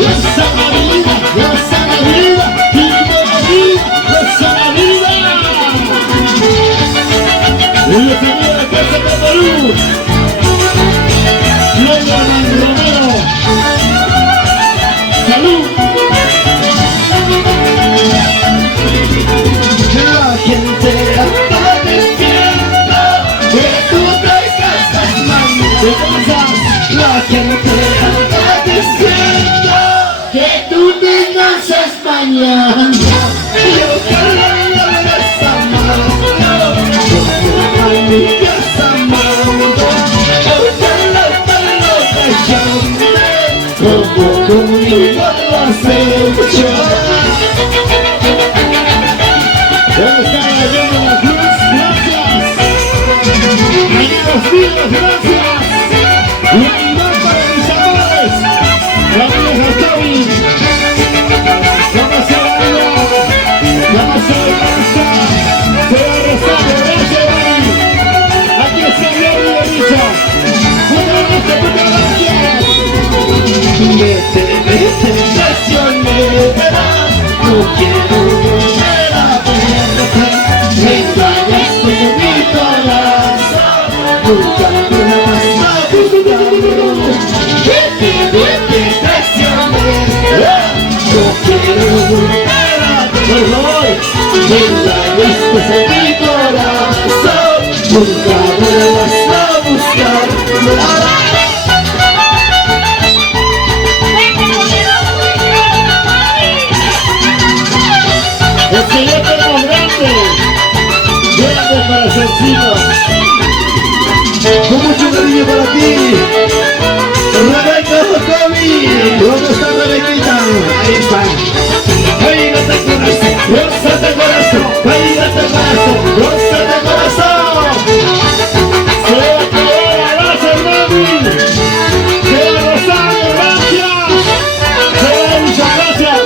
¡Ya está la vida! ¡Ya está la vida! ¡Viva la vida! ¡Ya está la vida! Bienvenido a la Casa de Perú. Gloria Romero. ¡Salud! La gente está diciendo que tú te casas ¿Qué mañana. cosas? La gente está diciendo Que tú te casas mañana. que ojalá lo verás amado como a mí me has amado. Ojalá te lo desees como conmigo lo has hecho. ¿Dónde está la Diana de la Cruz? Gracias. Amigos míos, gracias. Y animal para mis amores. Ramírez Artavi. Vamos a bailar. Vamos a bailar. Se va a rezar. Gracias, Dani. Aquí está Jordi de Richa. Muchas gracias, muchas gracias. Vete, vete, traicionera, no quiero volver a verte. Me engañaste con mi corazón, nunca me vas a buscar. Vete, vete, traicionera, no quiero volver a verte. Me engañaste con mi corazón, nunca me vas a buscar. Es que yo tengo grande. Grande corazoncito. Con mucho cariño para ti, Rebeca Jocobi. ¿Dónde está Rebequita? Ahí está. Bailate corazón, gózate corazón, bailate corazón, gózate corazón. Se va a acabar, gracias, mami. Se va a Rosario, gracias. Se va, muchas gracias.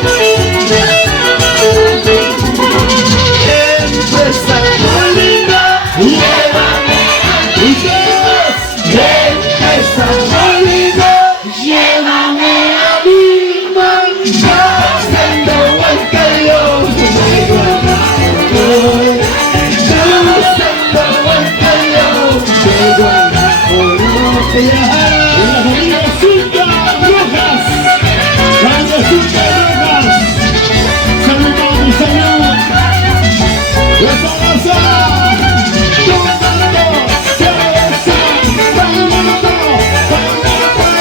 Empresa Molina, llévame a Ustedes. Empresa Molina, llévame a Lima. Haciendo Huancayo, traigo a Napoleón. Haciendo Huancayo, traigo a Y la Napoleón. familia Zulca Rojas. Familia Zulca Rojas. Salud, mami, salud. ¡Esa raza! ¡Tomando cerveza! ¡Bailando! ¡Bailando!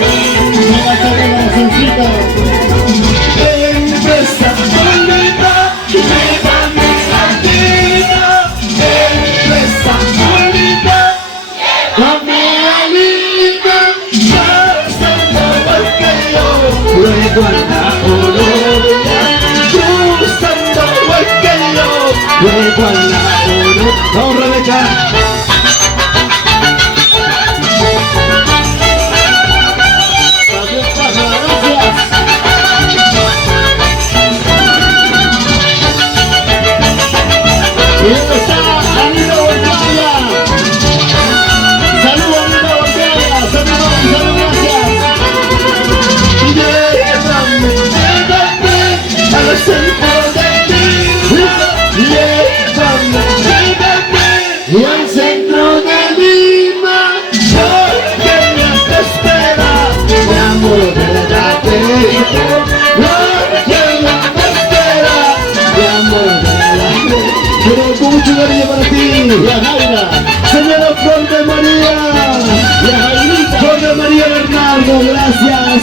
¡Mira qué corazoncito! Empresa Molina, llévame a Lima. Empresa Molina, ¡Dame a Lima! pasando Huancayo, luego a la Oroya. Cruzando Huancayo, luego a la Oroya. ¡Vamos, Rebeca! También pasa La Jaira. Señora Flor de María. La Jairita. Flor de María Bernardo, gracias.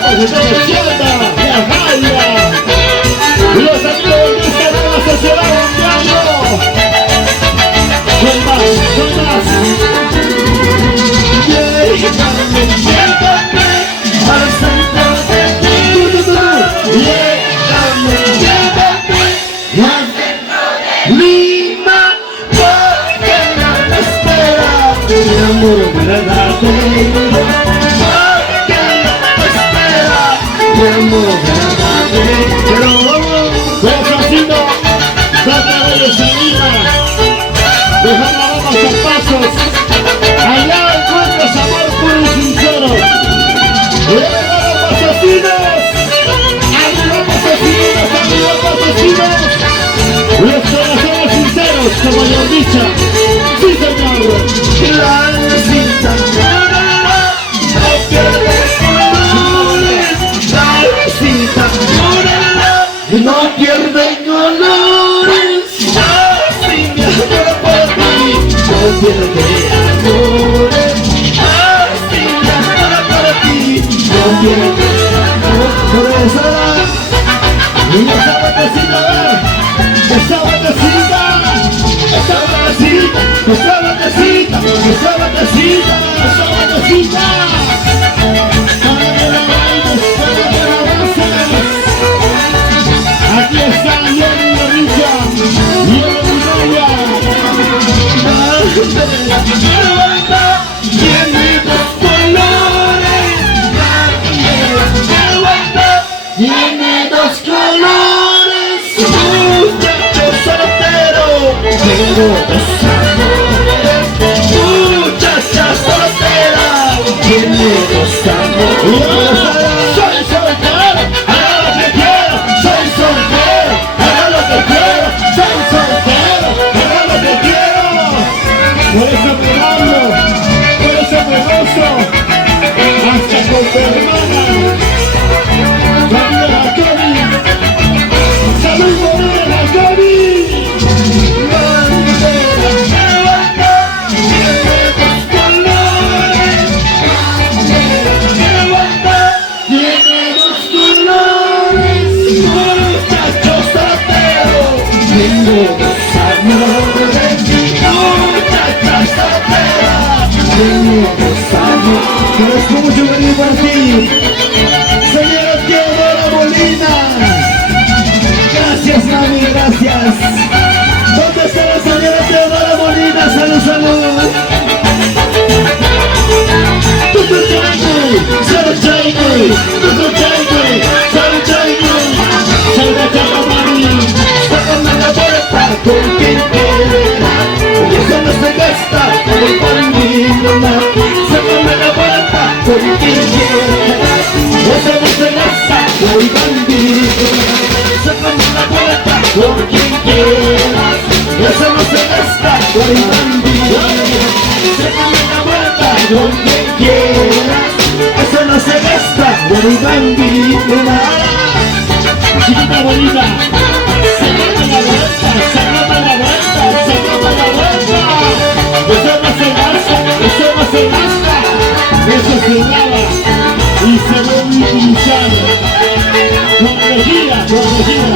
¡Vamos, estamos haciendo! ¡La Jaira! ¡Los amigos de esta nueva sociedad mundial! ¡Son más! ¡Son más! Llévame, llévame al centro de ti. Llévame, llévame al centro de Lima, porque no me espera mi amor verdadero. Porque no me espera mi amor verdadero. Conociendo otra vez esa Lima, dejando vamos a pasos. Allá encuentras amor puro y sincero. ¡Arriba los asesinos! ¡Arriba los asesinos! ¡Arriba los asesinos! Los corazones sinceros, como yo he dicho. ¡Sí, señor! La recita no pierde colores. La recita no pierde colores. Así mi amor por ti no pierde amores. Así mi amor por ti no pierde amor. Por eso Y esa batecita, esa batecita, esa batecita, esa batecita, esa batecita, esa batecita. Para que la bailes, para que la goces. Aquí está Jenny Borricha y Jenny Novia. tiene dos colores. Tiene dos colores. Muchacho soltero, tengo dos amores. Muchacha soltera, tiene dos amores. Soy soltero, haga lo que quiero. Soy soltero, haga lo que quiero. Soy soltero, haga lo que quiero. Por eso me hablo, por eso me gozo. Hasta con tu hermana, la vieja Cori. Salud por la Cori. Tiene dos colores, muchacho soltero, tengo dos amores. Muchacha soltera, tengo dos amores. Con mucho cariño para ti, señora Teodora Molina. Gracias, mami, gracias. ¿Dónde está la señora Teodora Molina? Salud, salud. Sácame la puerta con quien quiera, y eso no se gasta por el bambino. Sácame la puerta con quien quiera, eso no se gasta por el bambino. Sácame la puerta con quien quiera, eso no se gasta por el bambino. Sácame la puerta con quien quiera, eso no se gasta por el bambino. Chiquita bonita, sácame la vuelta, sácame la vuelta, sácame la vuelta. Eso no se gasta, eso no se gasta. Eso se lava y se debe utilizar con energía, con energía.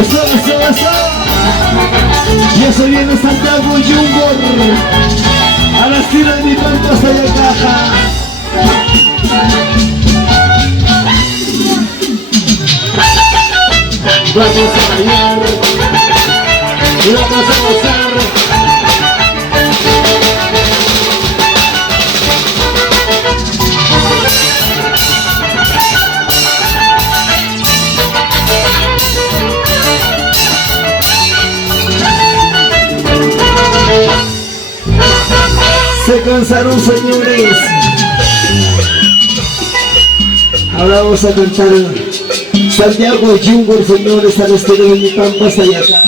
Eso. Y eso viene Santiago Jungor, a la esquina de mi banco hasta allá caja. Vamos a bailar, vamos a gozar. Se cansaron, señores. Ahora vamos a cantar Santiago Jungor, señores, a la esquina de mi pampa hasta allá caja.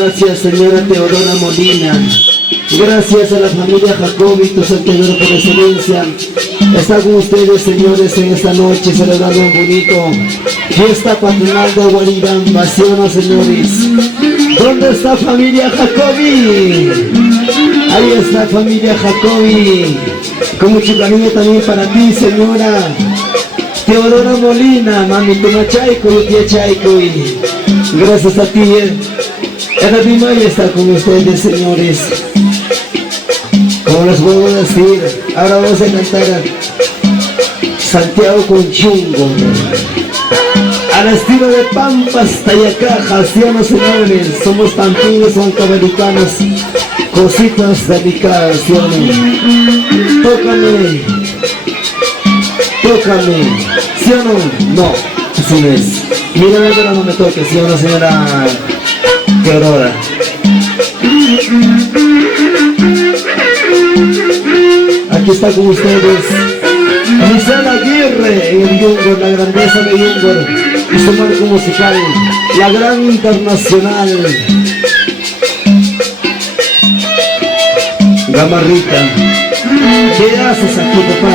Gracias, señora Teodora Molina. Gracias a la familia Jacobi, tu santiaguero por excelencia. Está con ustedes, señores, en esta noche celebrando un bonito fiesta patronal de Guaribamba, ¿sí o no, señores? ¿Dónde está familia Jacobi? Ahí está familia Jacobi. Con mucho cariño también para ti, señora Teodora Molina, mami, toma chaico, yo tía chaico. Gracias a ti, Era mi madre estar con ustedes, señores. Como les puedo decir, ahora vamos a cantar Santiago con Chungo. Al estilo de Pampas, Tayacaja, ¿sí o no, señores? Somos pampinos, huancavelicanos, cositas delicadas, ¿sí o no? Tócame, tócame, ¿sí o no? No, así no es. Mírame, pero no me toques, ¿sí o no, señora Teodora? Aquí está con ustedes Giselle Aguirre en el Yungor, la grandeza de Yungor y su marco musical, la gran internacional Gamarrita. ¿Qué haces aquí, papá?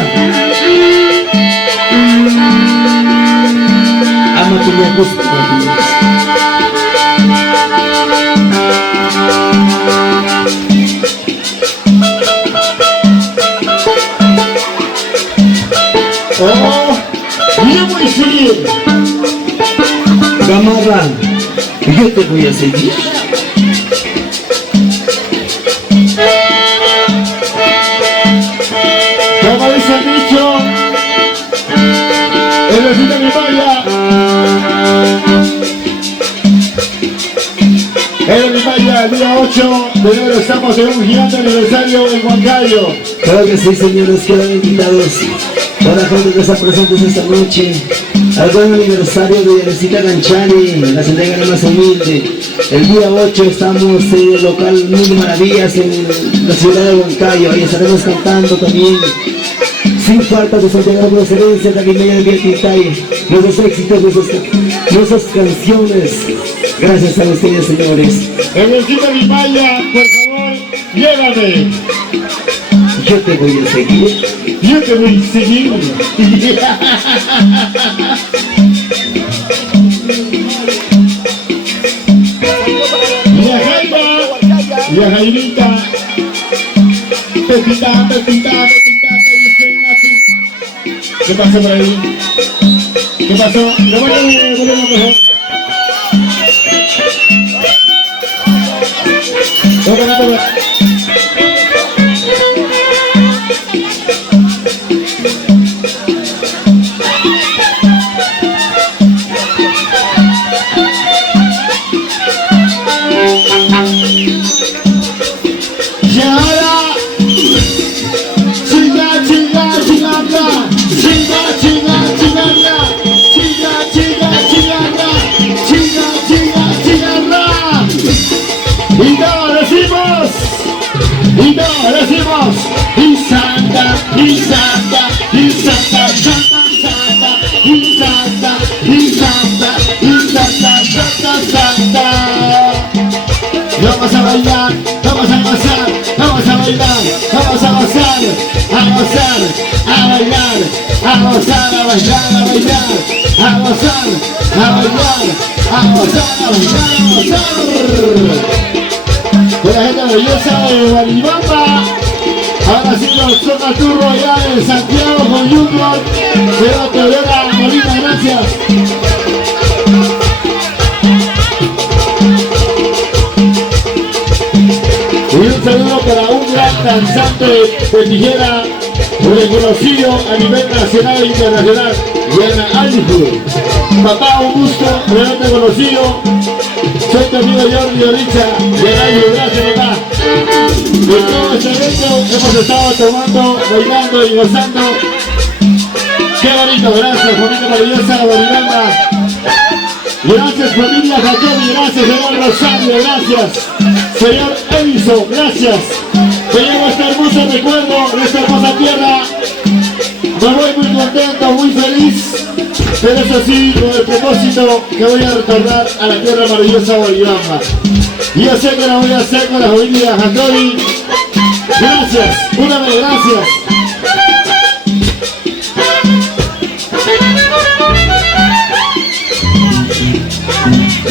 Ama que me gusta. Oh, yo voy a seguir. Gamarra, yo te voy a seguir. Como dice el dicho, el vecino de mi valla. En mi valla, el día 8 de enero estamos en un gigante aniversario en Huancayo. Claro que sí, señores, quedan invitados para la gente que está presentes esta noche al buen aniversario de Yarecita Ganchani, la ciudadana más humilde. El día 8 estamos en el local Mil Maravillas en la ciudad de Huancayo. Ahí estaremos cantando también sin falta de Santiago por excelencia, la guimeña de Vietitay, nuestros éxitos, nuestras canciones. Gracias a ustedes, señores. El vecino de mi valla, por favor, llévame. Yo te voy a seguir. Yo te voy a seguir. Y a Jaima, y a Jaimita. Pepita, Pepita, Pepita, te dicen así. ¿Qué pasó por ahí? ¿Qué pasó? Levántate, volvemos mejor. Y santa, y santa, y santa, santa, santa, y santa, y santa, y santa, santa, santa. Vamos a bailar, vamos a gozar, vamos a bailar, vamos a gozar, a gozar, a bailar, a gozar, a bailar, a bailar, a gozar, a bailar, a gozar, a bailar, a gozar. Con la gente maravillosa de Guaribamba. Ahora sí los Socaturro allá de Santiago con Yungor. Señora Teodora Molina, gracias. Y un saludo para un gran danzante de tijera reconocido a nivel nacional e internacional, Diana Alifur. Papá, un gusto, realmente conocido. Soy tu amigo Jordi Oricha, de Radio, gracias papá. De todo este evento hemos estado tomando, bailando y gozando. Qué bonito, gracias familia maravillosa de Guaribamba. Gracias familia Jacobi, gracias señor Rosario, gracias. Señor Edison, gracias. Te llevo este hermoso recuerdo de esta hermosa tierra. Me voy muy contento, muy feliz. Pero eso sí, con el propósito que voy a retornar a la tierra maravillosa Bolivamba. Y yo sé que lo voy a hacer con la familia Jacobi. Gracias, una vez gracias.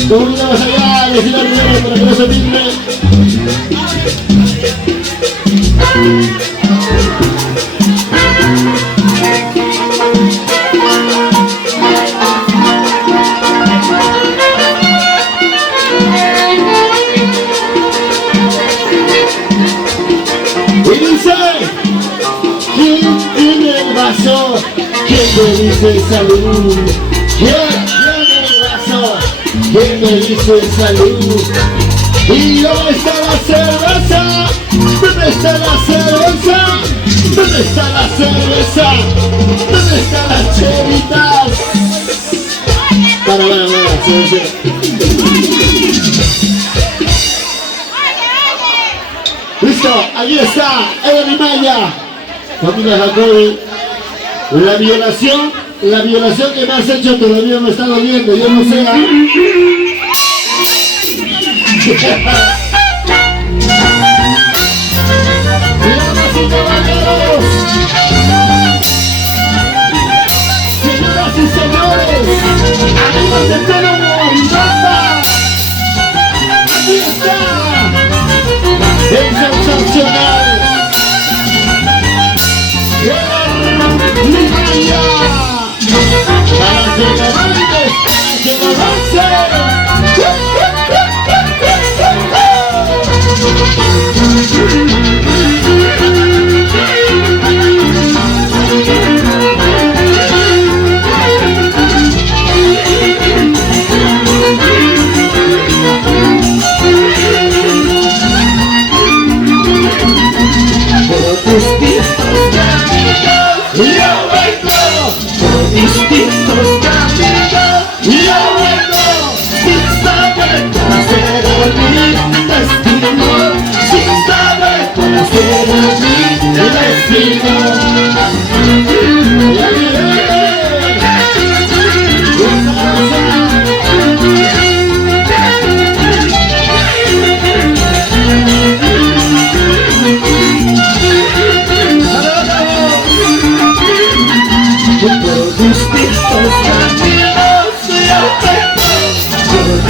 Como que más allá, decir al primero para que no se filme. Y dice, ¿quién tiene el vaso? ¿Quién te dice salud? ¿Quién tiene el vaso? ¿Quién me dice salud? ¿Y dónde está la cerveza? ¿Dónde está la cerveza? ¿Dónde está la cerveza? ¿Dónde están las chelitas? Para, cerveza. Listo, aquí está, Evelyn Maya, familia Jacobi. La violación que me has hecho todavía me está doliendo, yo no sé. Damas y caballeros, señoras y señores, amigos de Telmo y Banda, aquí está. Es sensacional. ¡Limaya! Para que lo bailes, para que lo dances. Distintos caminos, yo vengo sin saber conocer mi destino, sin saber conocer mi destino.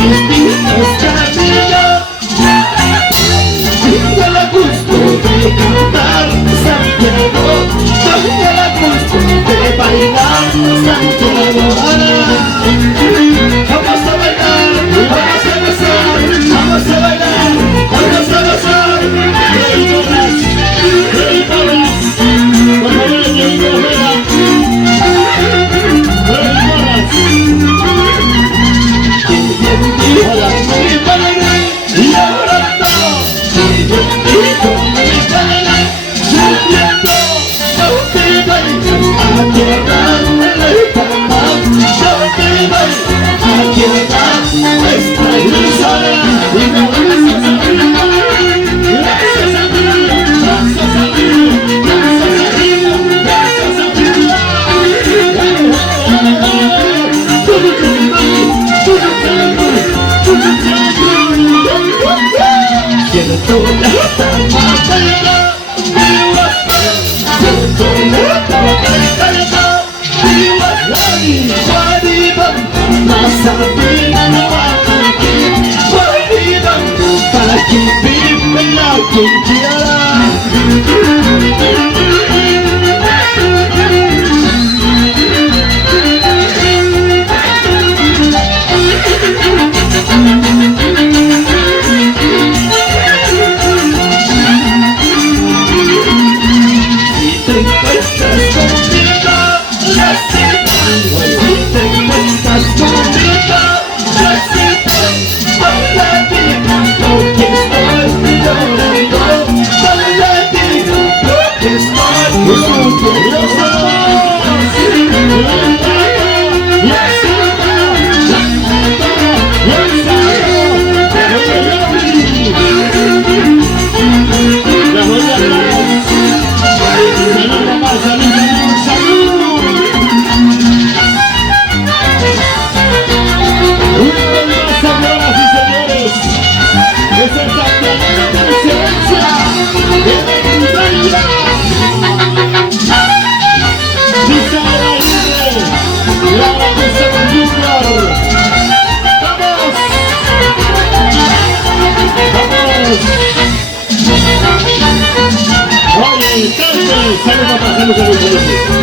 Distintos caminos, tengo el gusto de cantar Santiago, tengo el gusto de bailar Santiago. Vamos a bailar, vamos a gozar, vamos a bailar, vamos a gozar. Por favor, que Salud, papá, salud, salud, salud.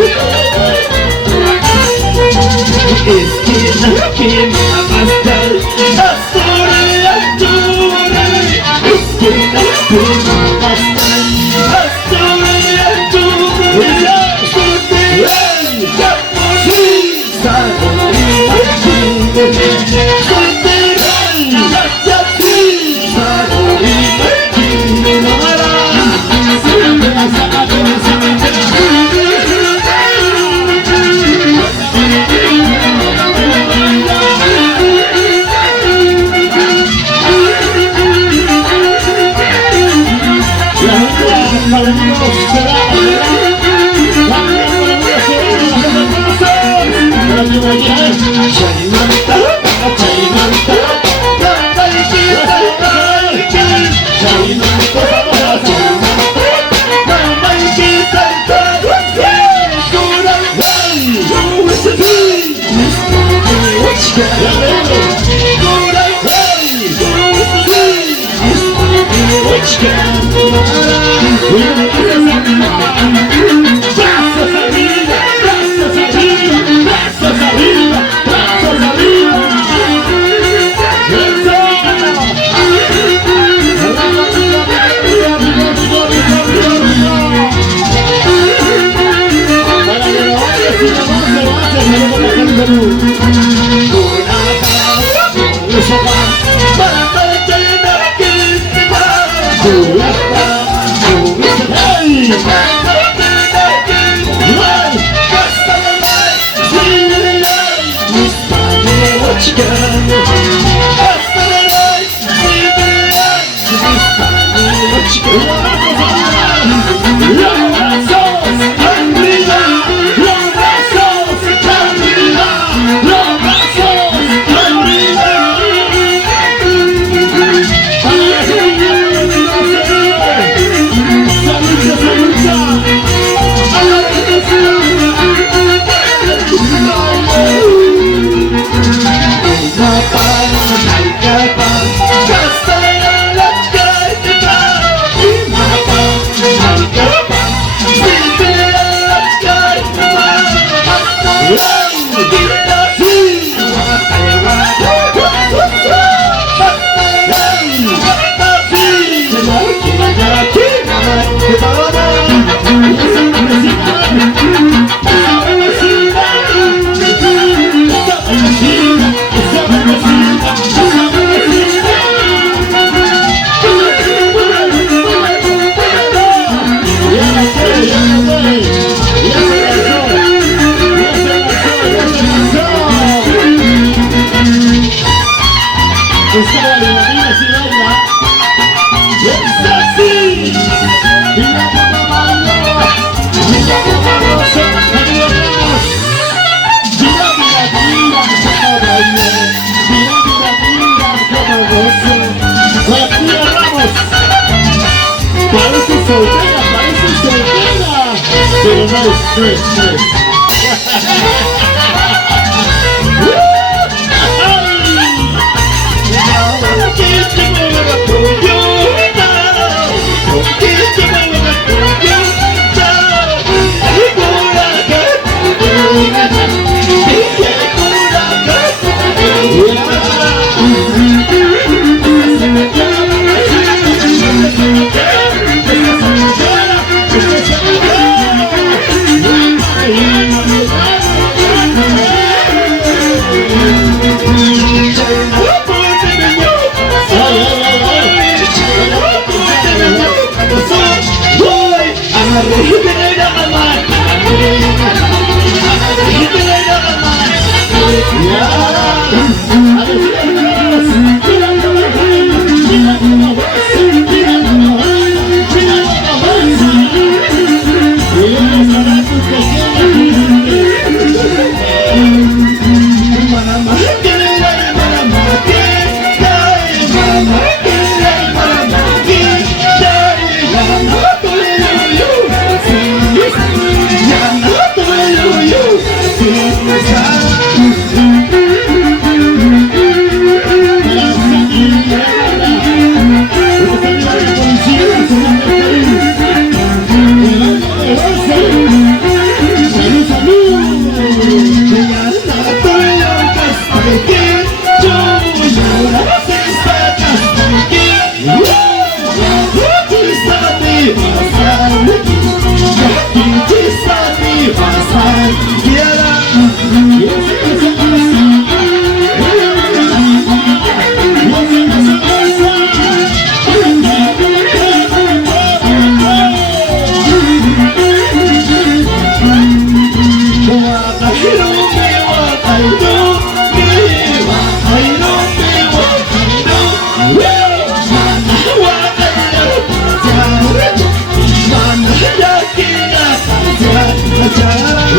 Pero no es stress.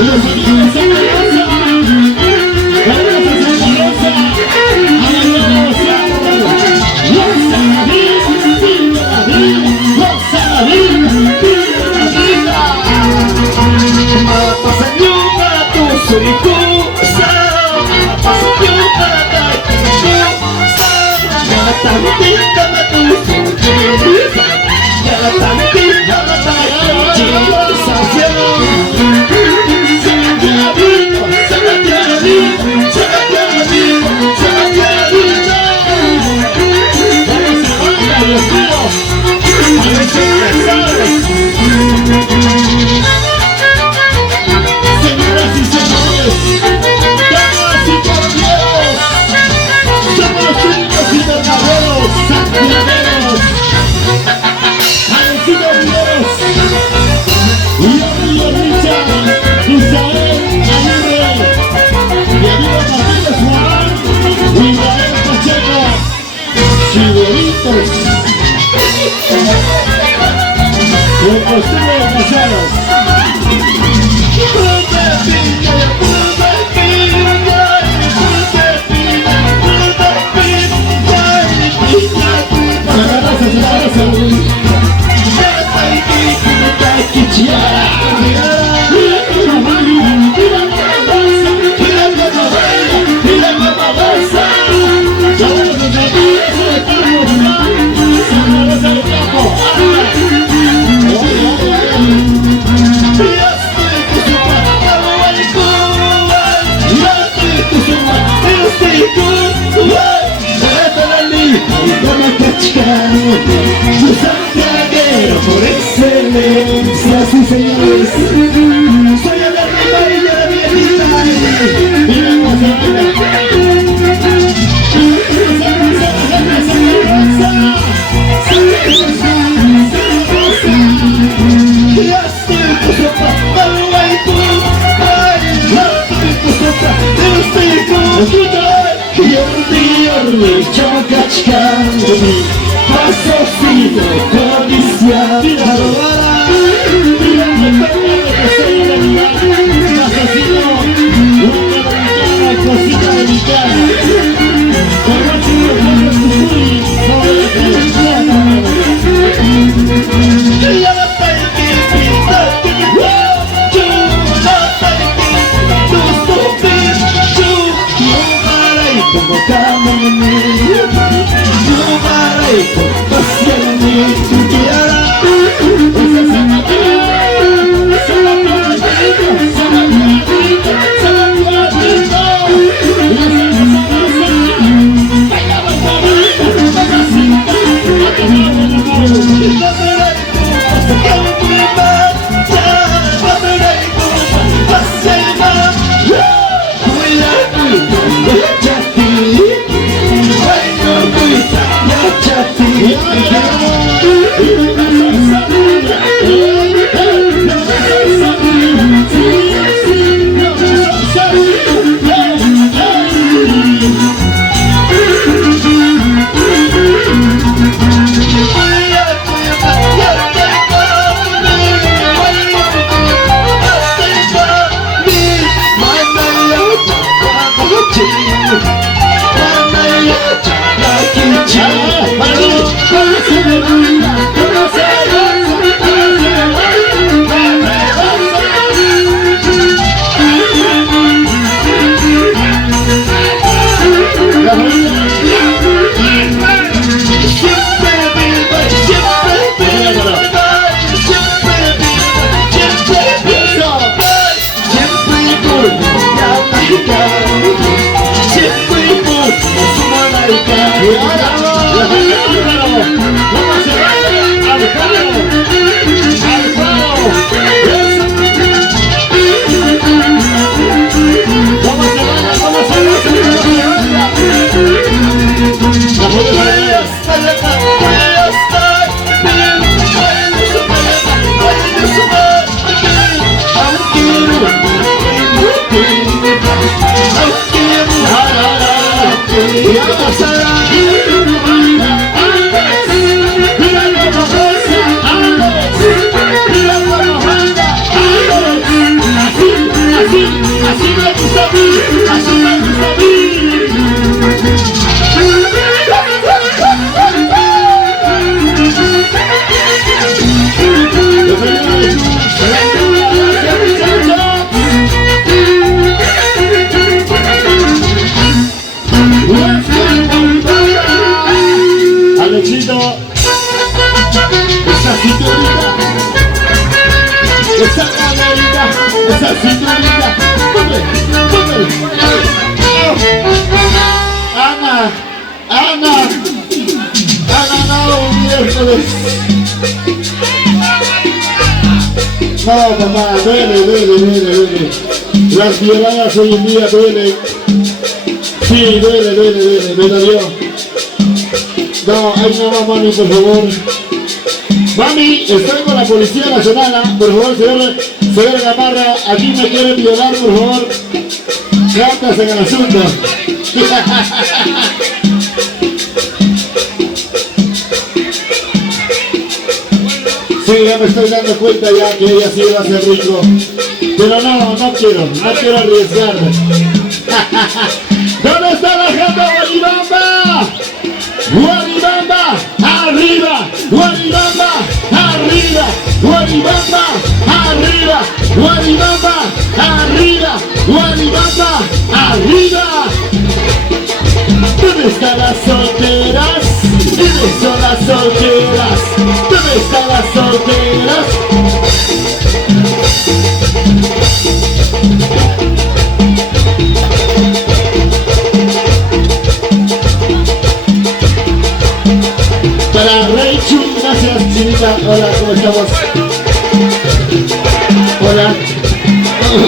los amigos de Santa Rosa. Vamos a Santa Rosa. A bailar los sábados. Los Saladín, viva la vida. Los Saladín, viva la vida. Mapasanyuka tu suriku sa, mapasanyuka tayo sa, yalatantin ka matusuki sa, yalatantin ka matayo sa siya. Señoras y señores, damas y caballeros, somos los únicos invernaderos, santiagueros, Alecinos Riveros, Leonardo Richard, Isael Aguirre, mi amigo Martínez Juan, Israel Pacheco, Chibolitos, los costumbres pasados. Por excelencia, sí señores, soy el de arriba y de la viejita. Miren cómo se baila. Ya estoy tu sopa, ay tú, ya estoy tu sopa, ya estoy tu yordi, chocachcando mi pasocito codiciado. Cosita delicada. así me gusta a mí. Alexito, esa cinturita, esa caderita, esa cinturita, ¡pumbe! Ana, no, miércoles. No, papá, duele. Las violadas hoy en día duelen. Sí, duele, me dolió. No, ahí no va, mami, por favor. Mami, estoy con la Policía Nacional, por favor, señor Gamarra, aquí me quieren violar, por favor. Cartas en el asunto. Sí, ya me estoy dando cuenta ya que ella sí va a ser rico. Pero no quiero arriesgar. ¿Dónde está la gente, Guaribamba? Guaribamba, arriba, Guaribamba, arriba, Guaribamba, arriba, Guaribamba, arriba, Guaribamba, arriba. ¿Dónde están las solteras? ¿Dónde son las solteras? ¿Dónde están las solteras? Para Rachel, gracias Chinita, hola, ¿cómo estamos? Hola.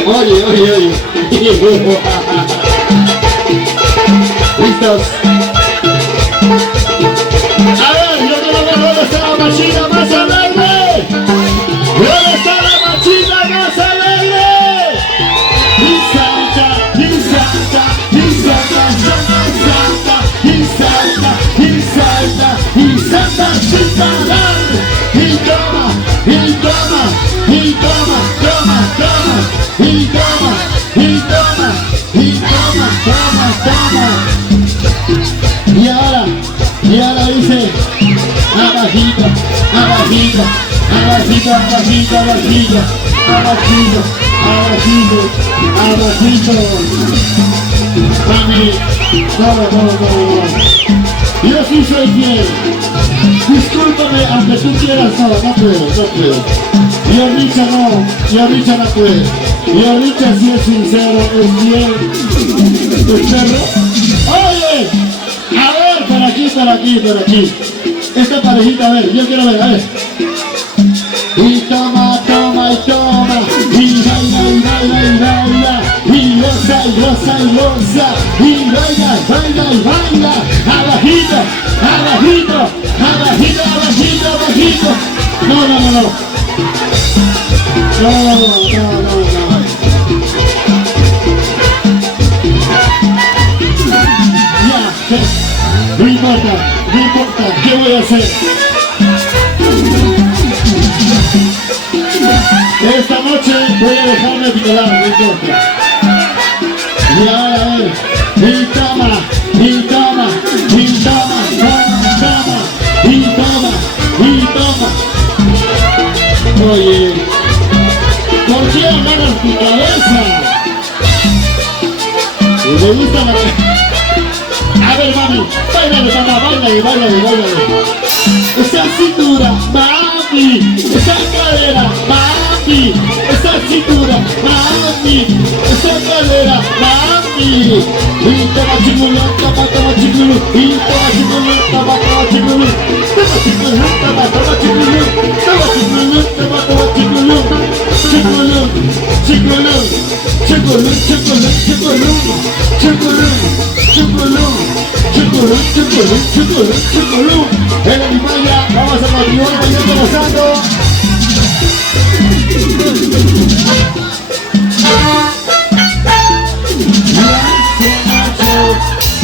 Oye. ¿Listos? A ver, yo quiero ver dónde está la machina más alegre. ¿Dónde está la machina más alegre? Y salta, y salta, y salta, salta, y salta, y salta, y salta sin parar. Y toma, y toma, y toma, toma, toma, y toma, y toma, y toma, toma, toma. Y ahora dice, abajito, abajito, abajito, abajito, abajito, abajito, abajito, abajito. Mami, no. Yo sí soy fiel. Discúlpame, aunque tú quieras, no puedo. Yo Richa no puede. Yo Richa sí es sincero, es fiel. ¿Es perro? Oye, a ver, por aquí. Esta parejita, a ver, yo quiero ver, a ver. Y toma, y baila, y goza, y baila, abajito. No. Ya, no importa, ¿qué voy a hacer? Esta noche voy a dejarme violar, no importa. Y ahora a ver, y toma, Oye, ¿por qué agarras tu cabeza? ¿Le gusta la... A ver, mami, báilale. Esa cintura, mami, esa cadera, mami, esa cintura, mami, esa cadera, mami. Y toma chingulón, toma chingulón, y toma chingulón, toma chingulón, toma chingulón, toma chingulón, toma chingulón, toma chingulón, chingulón. En el Himalaya vamos a continuar bailando gozando.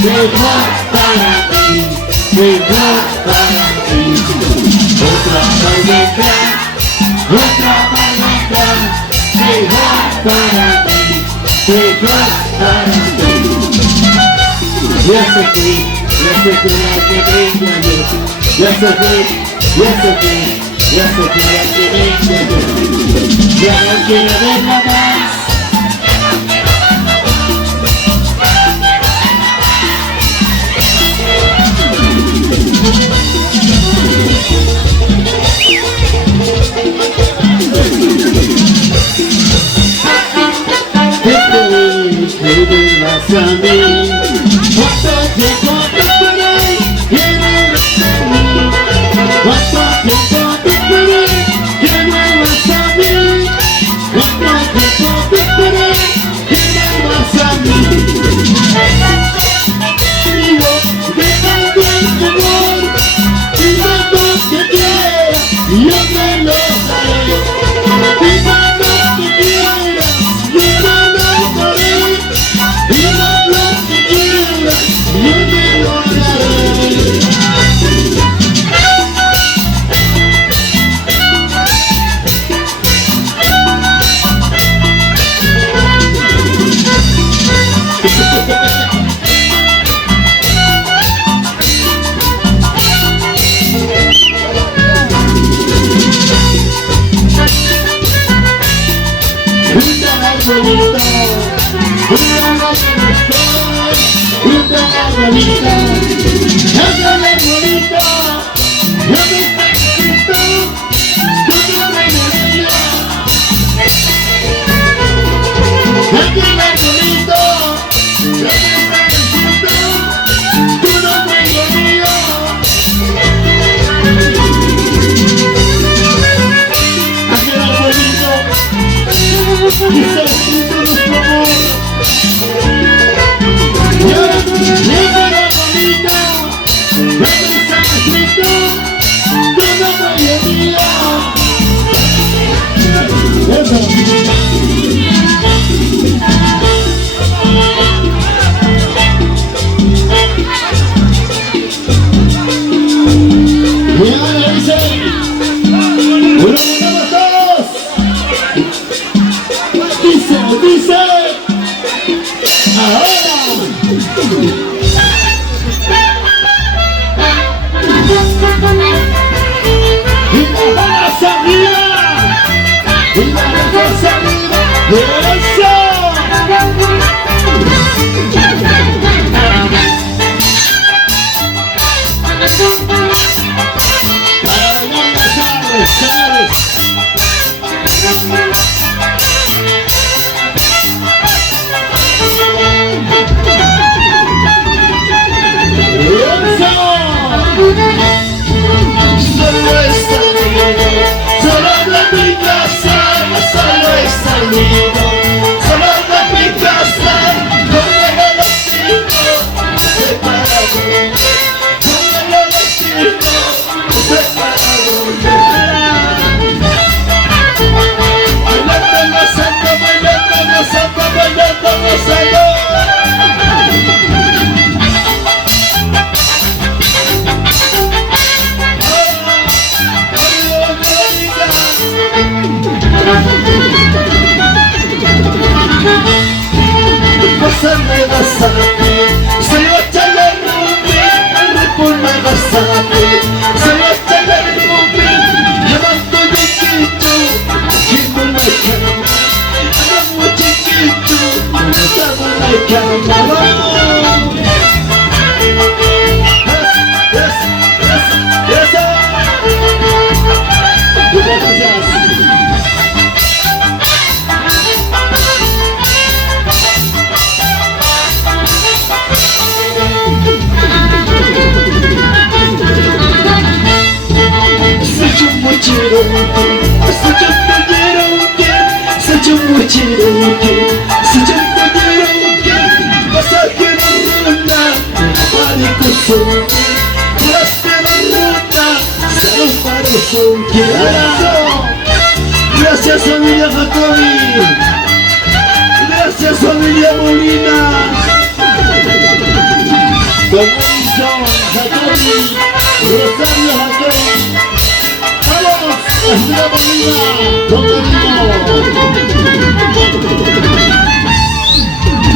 Mejor para ti, otra baileta, mejor para ti, Ya se fue la que venga yo. Ya se fue la que venga yo. Ya no quiero verla más. ¿Qué verás a mí? ¿Cuánto tiempo te esperé? ¿Qué verás a mí? ¿Cuánto tiempo te esperé? ¿Qué verás a mí? ¿Cuánto tiempo te esperé? ¿Qué verás a mí? Digo, déjame el amor, dime lo que quieras y yo te lo daré. Dime lo que quieras, dime lo daré. Dime lo que quieras, yo te lo daré. Gracias familia Jacobi, gracias familia Molina. Con Jacobi, Rosario Jacobi. ¡Vamos! ¡Estrella Molina! ¡Con cariño!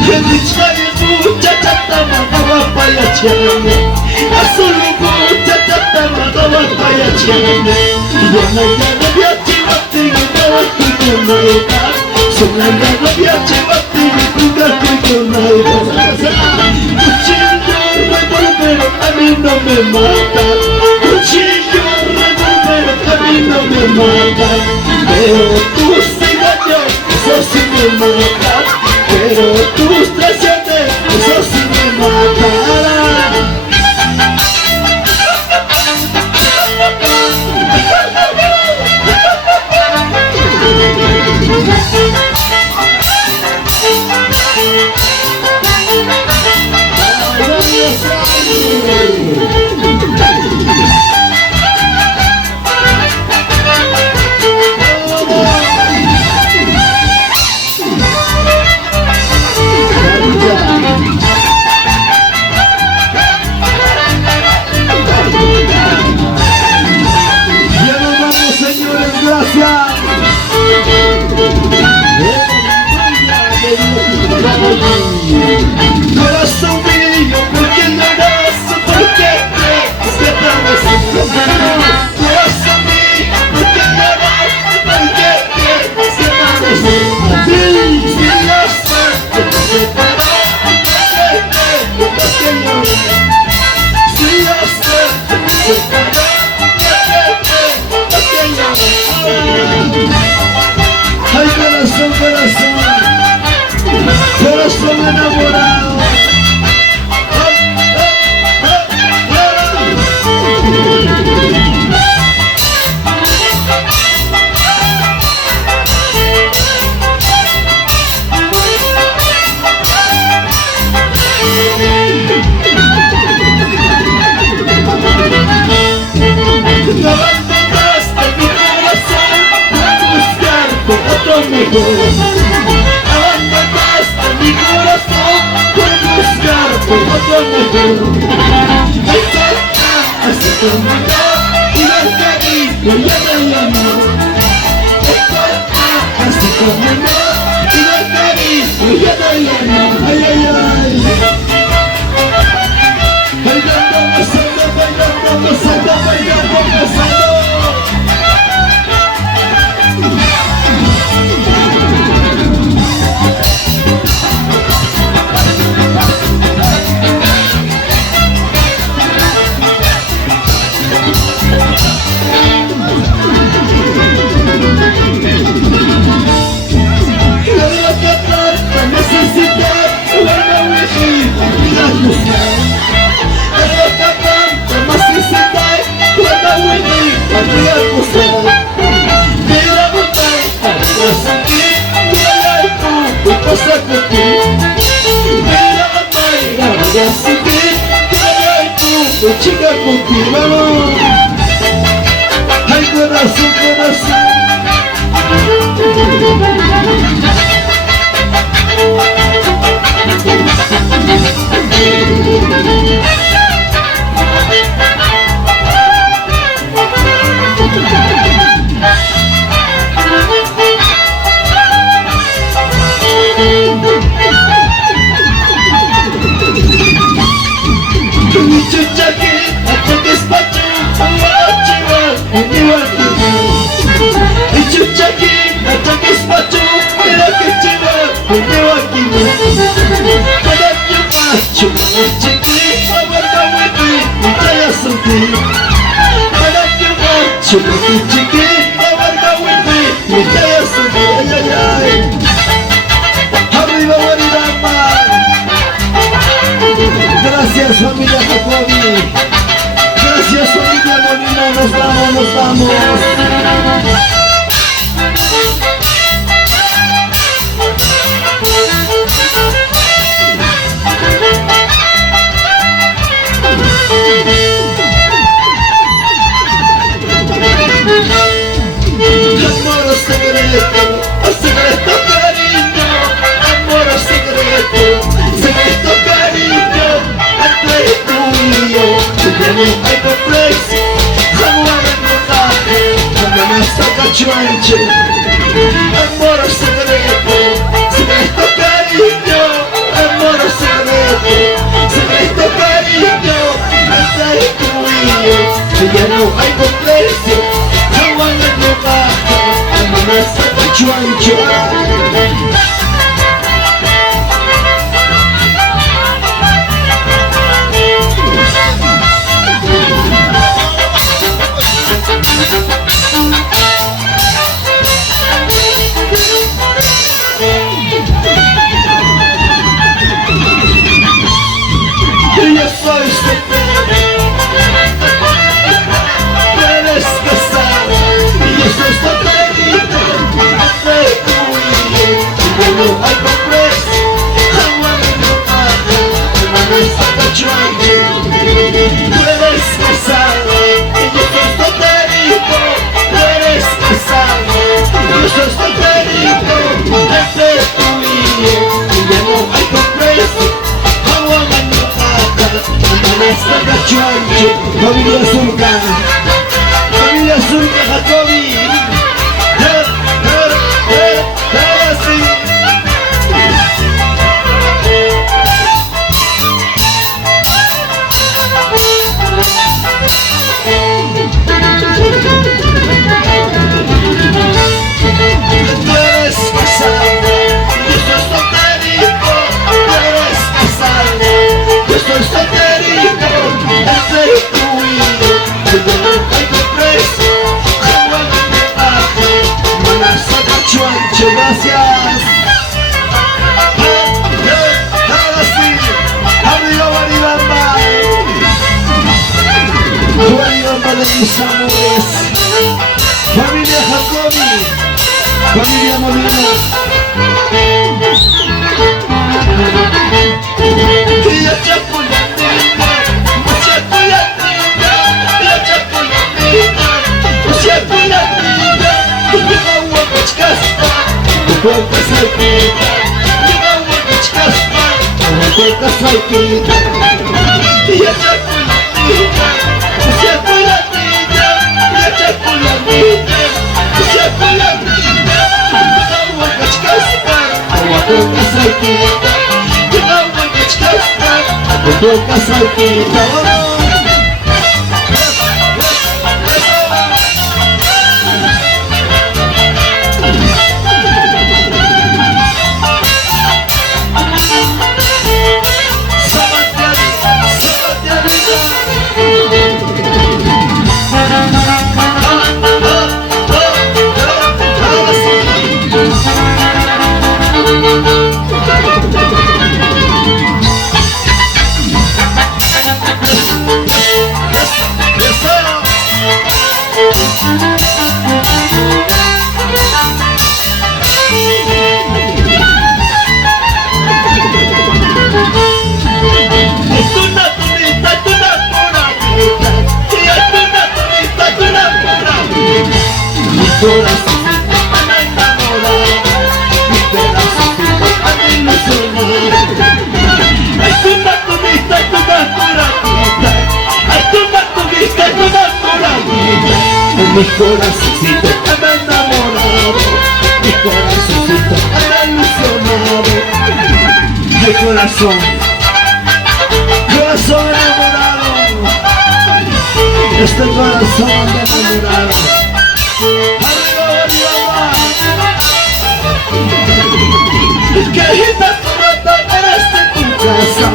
Que muchacha A mí no me mata, cuchillo, revólver, a mí no me mata, pero tus engaños, eso sí me mata, pero tus traiciones, eso sí me mata. Corazón mío, ¿por qué lloras? ¿Por qué crees que estamos separados? Corazón mío, ¿por qué lloras? ¿Por qué crees que estamos separados? Si la suerte nos separó, ¿por qué lloras? Si la suerte nos separó, ¿por qué lloras? Ay, corazón, corazón, corazón enamorado. No abandonaste mi corazón para buscarte otro mejor. Abandonaste mi corazón por buscarte otro mejor. Así terminó y el cariño ya me llamó. Así terminó y el cariño ya me llamó. Ay, ay, ay. Bailando, gozando, bailando, gozando, bailando, gozando. Chica contigo, vamos. Ay, corazón, corazón. Arriba, Guarirama. Gracias, familia Jacobi. Gracias, familia Molina. Nos vamos, nos vamos. Amor secreto, secreto cariño, amor secreto. ya no hay complejo. Hawana no baja, amenaza de chuancho. Yo soy soltero, tú eres casada, y yo soy solterito, hace tuyo, y no hay compreso, Hawana no baja, amenaza de chuancho. Tú eres casada, y yo soy solterito, tú eres casada, y yo soy solterito, hace tuyo, y no hay compreso, Hawana no baja, amenaza de chuancho. Familia Zulca, familia Zulca Jacobi, así. Tú eres casada, yo soy solterito, tú eres casada, yo soy solterito, entre tú y yo no hay compreso, Hawana no baja, amenaza de chuancho. Gracias. Ahora sí, amigo Maribamba, Maribamba de mis amores, familia Jacobi, familia Molina. Y ya chapulanina, chapulanina, ya chapulanina, chapulanina, tu agua machcasta, tu cuerpo salpita, tu agua machcasta, tu cuerpo salpita. Y ya chapulanina, chapulanina, ya chapulanina, chapulanina, tu agua machcasta, tu cuerpo salpita, tu agua machcasta, tu cuerpo salpita. Mi corazoncito anda enamorado, mi corazoncito anda ilusionado. Mi corazón, corazón enamorado, este corazón anda enamorado. Arriba, arriba, cajita sobrata, eres de tu casa,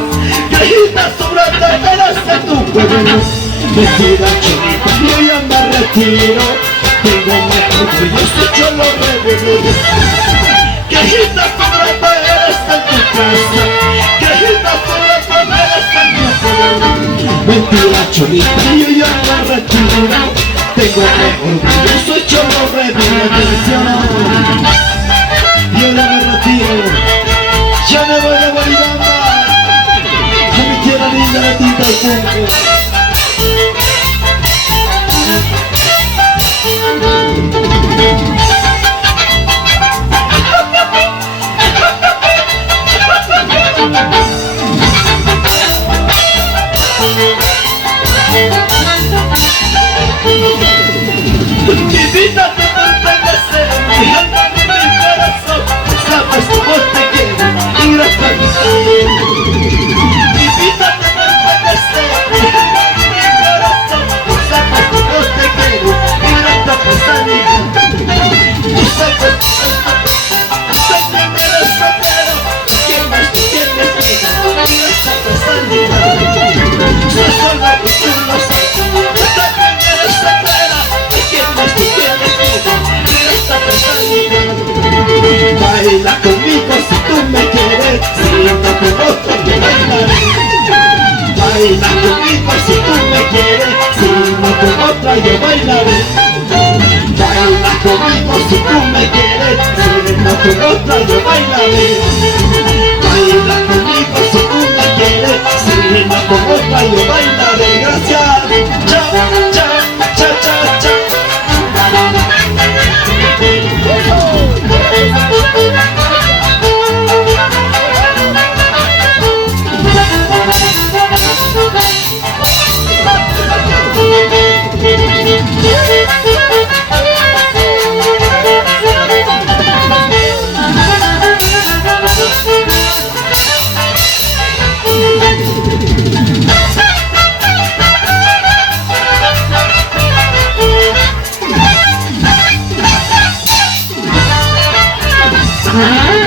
cajita sobrata, eres de tu pueblo. Mentira chorita, yo ya me retiro, tengo mejor que yo soy cholo rebelde. Cajita sobrata, eres de tu casa, cajita sobrata, eres de tu pueblo. Mentira chorita, yo ya me retiro, tengo mejor que yo soy cholo rebelde. Yo ya me retiro, ya me voy a Maribamba, a mi tierra linda de Tita y Punco. Mi vida te pertenece, mi alma y mi corazón, sabes cómo te quiero y gracias a ti. Mi vida te pertenece, Baila conmigo si tú me quieres, si no con otro yo bailaré. Baila conmigo si tú me quieres, si no con otra yo bailaré. Baila conmigo si tú me quieres, si no con otra yo bailaré. Baila conmigo si tú me quieres, si no con otra yo bailaré. Gracias. Cha, cha, cha, cha, cha. Ah!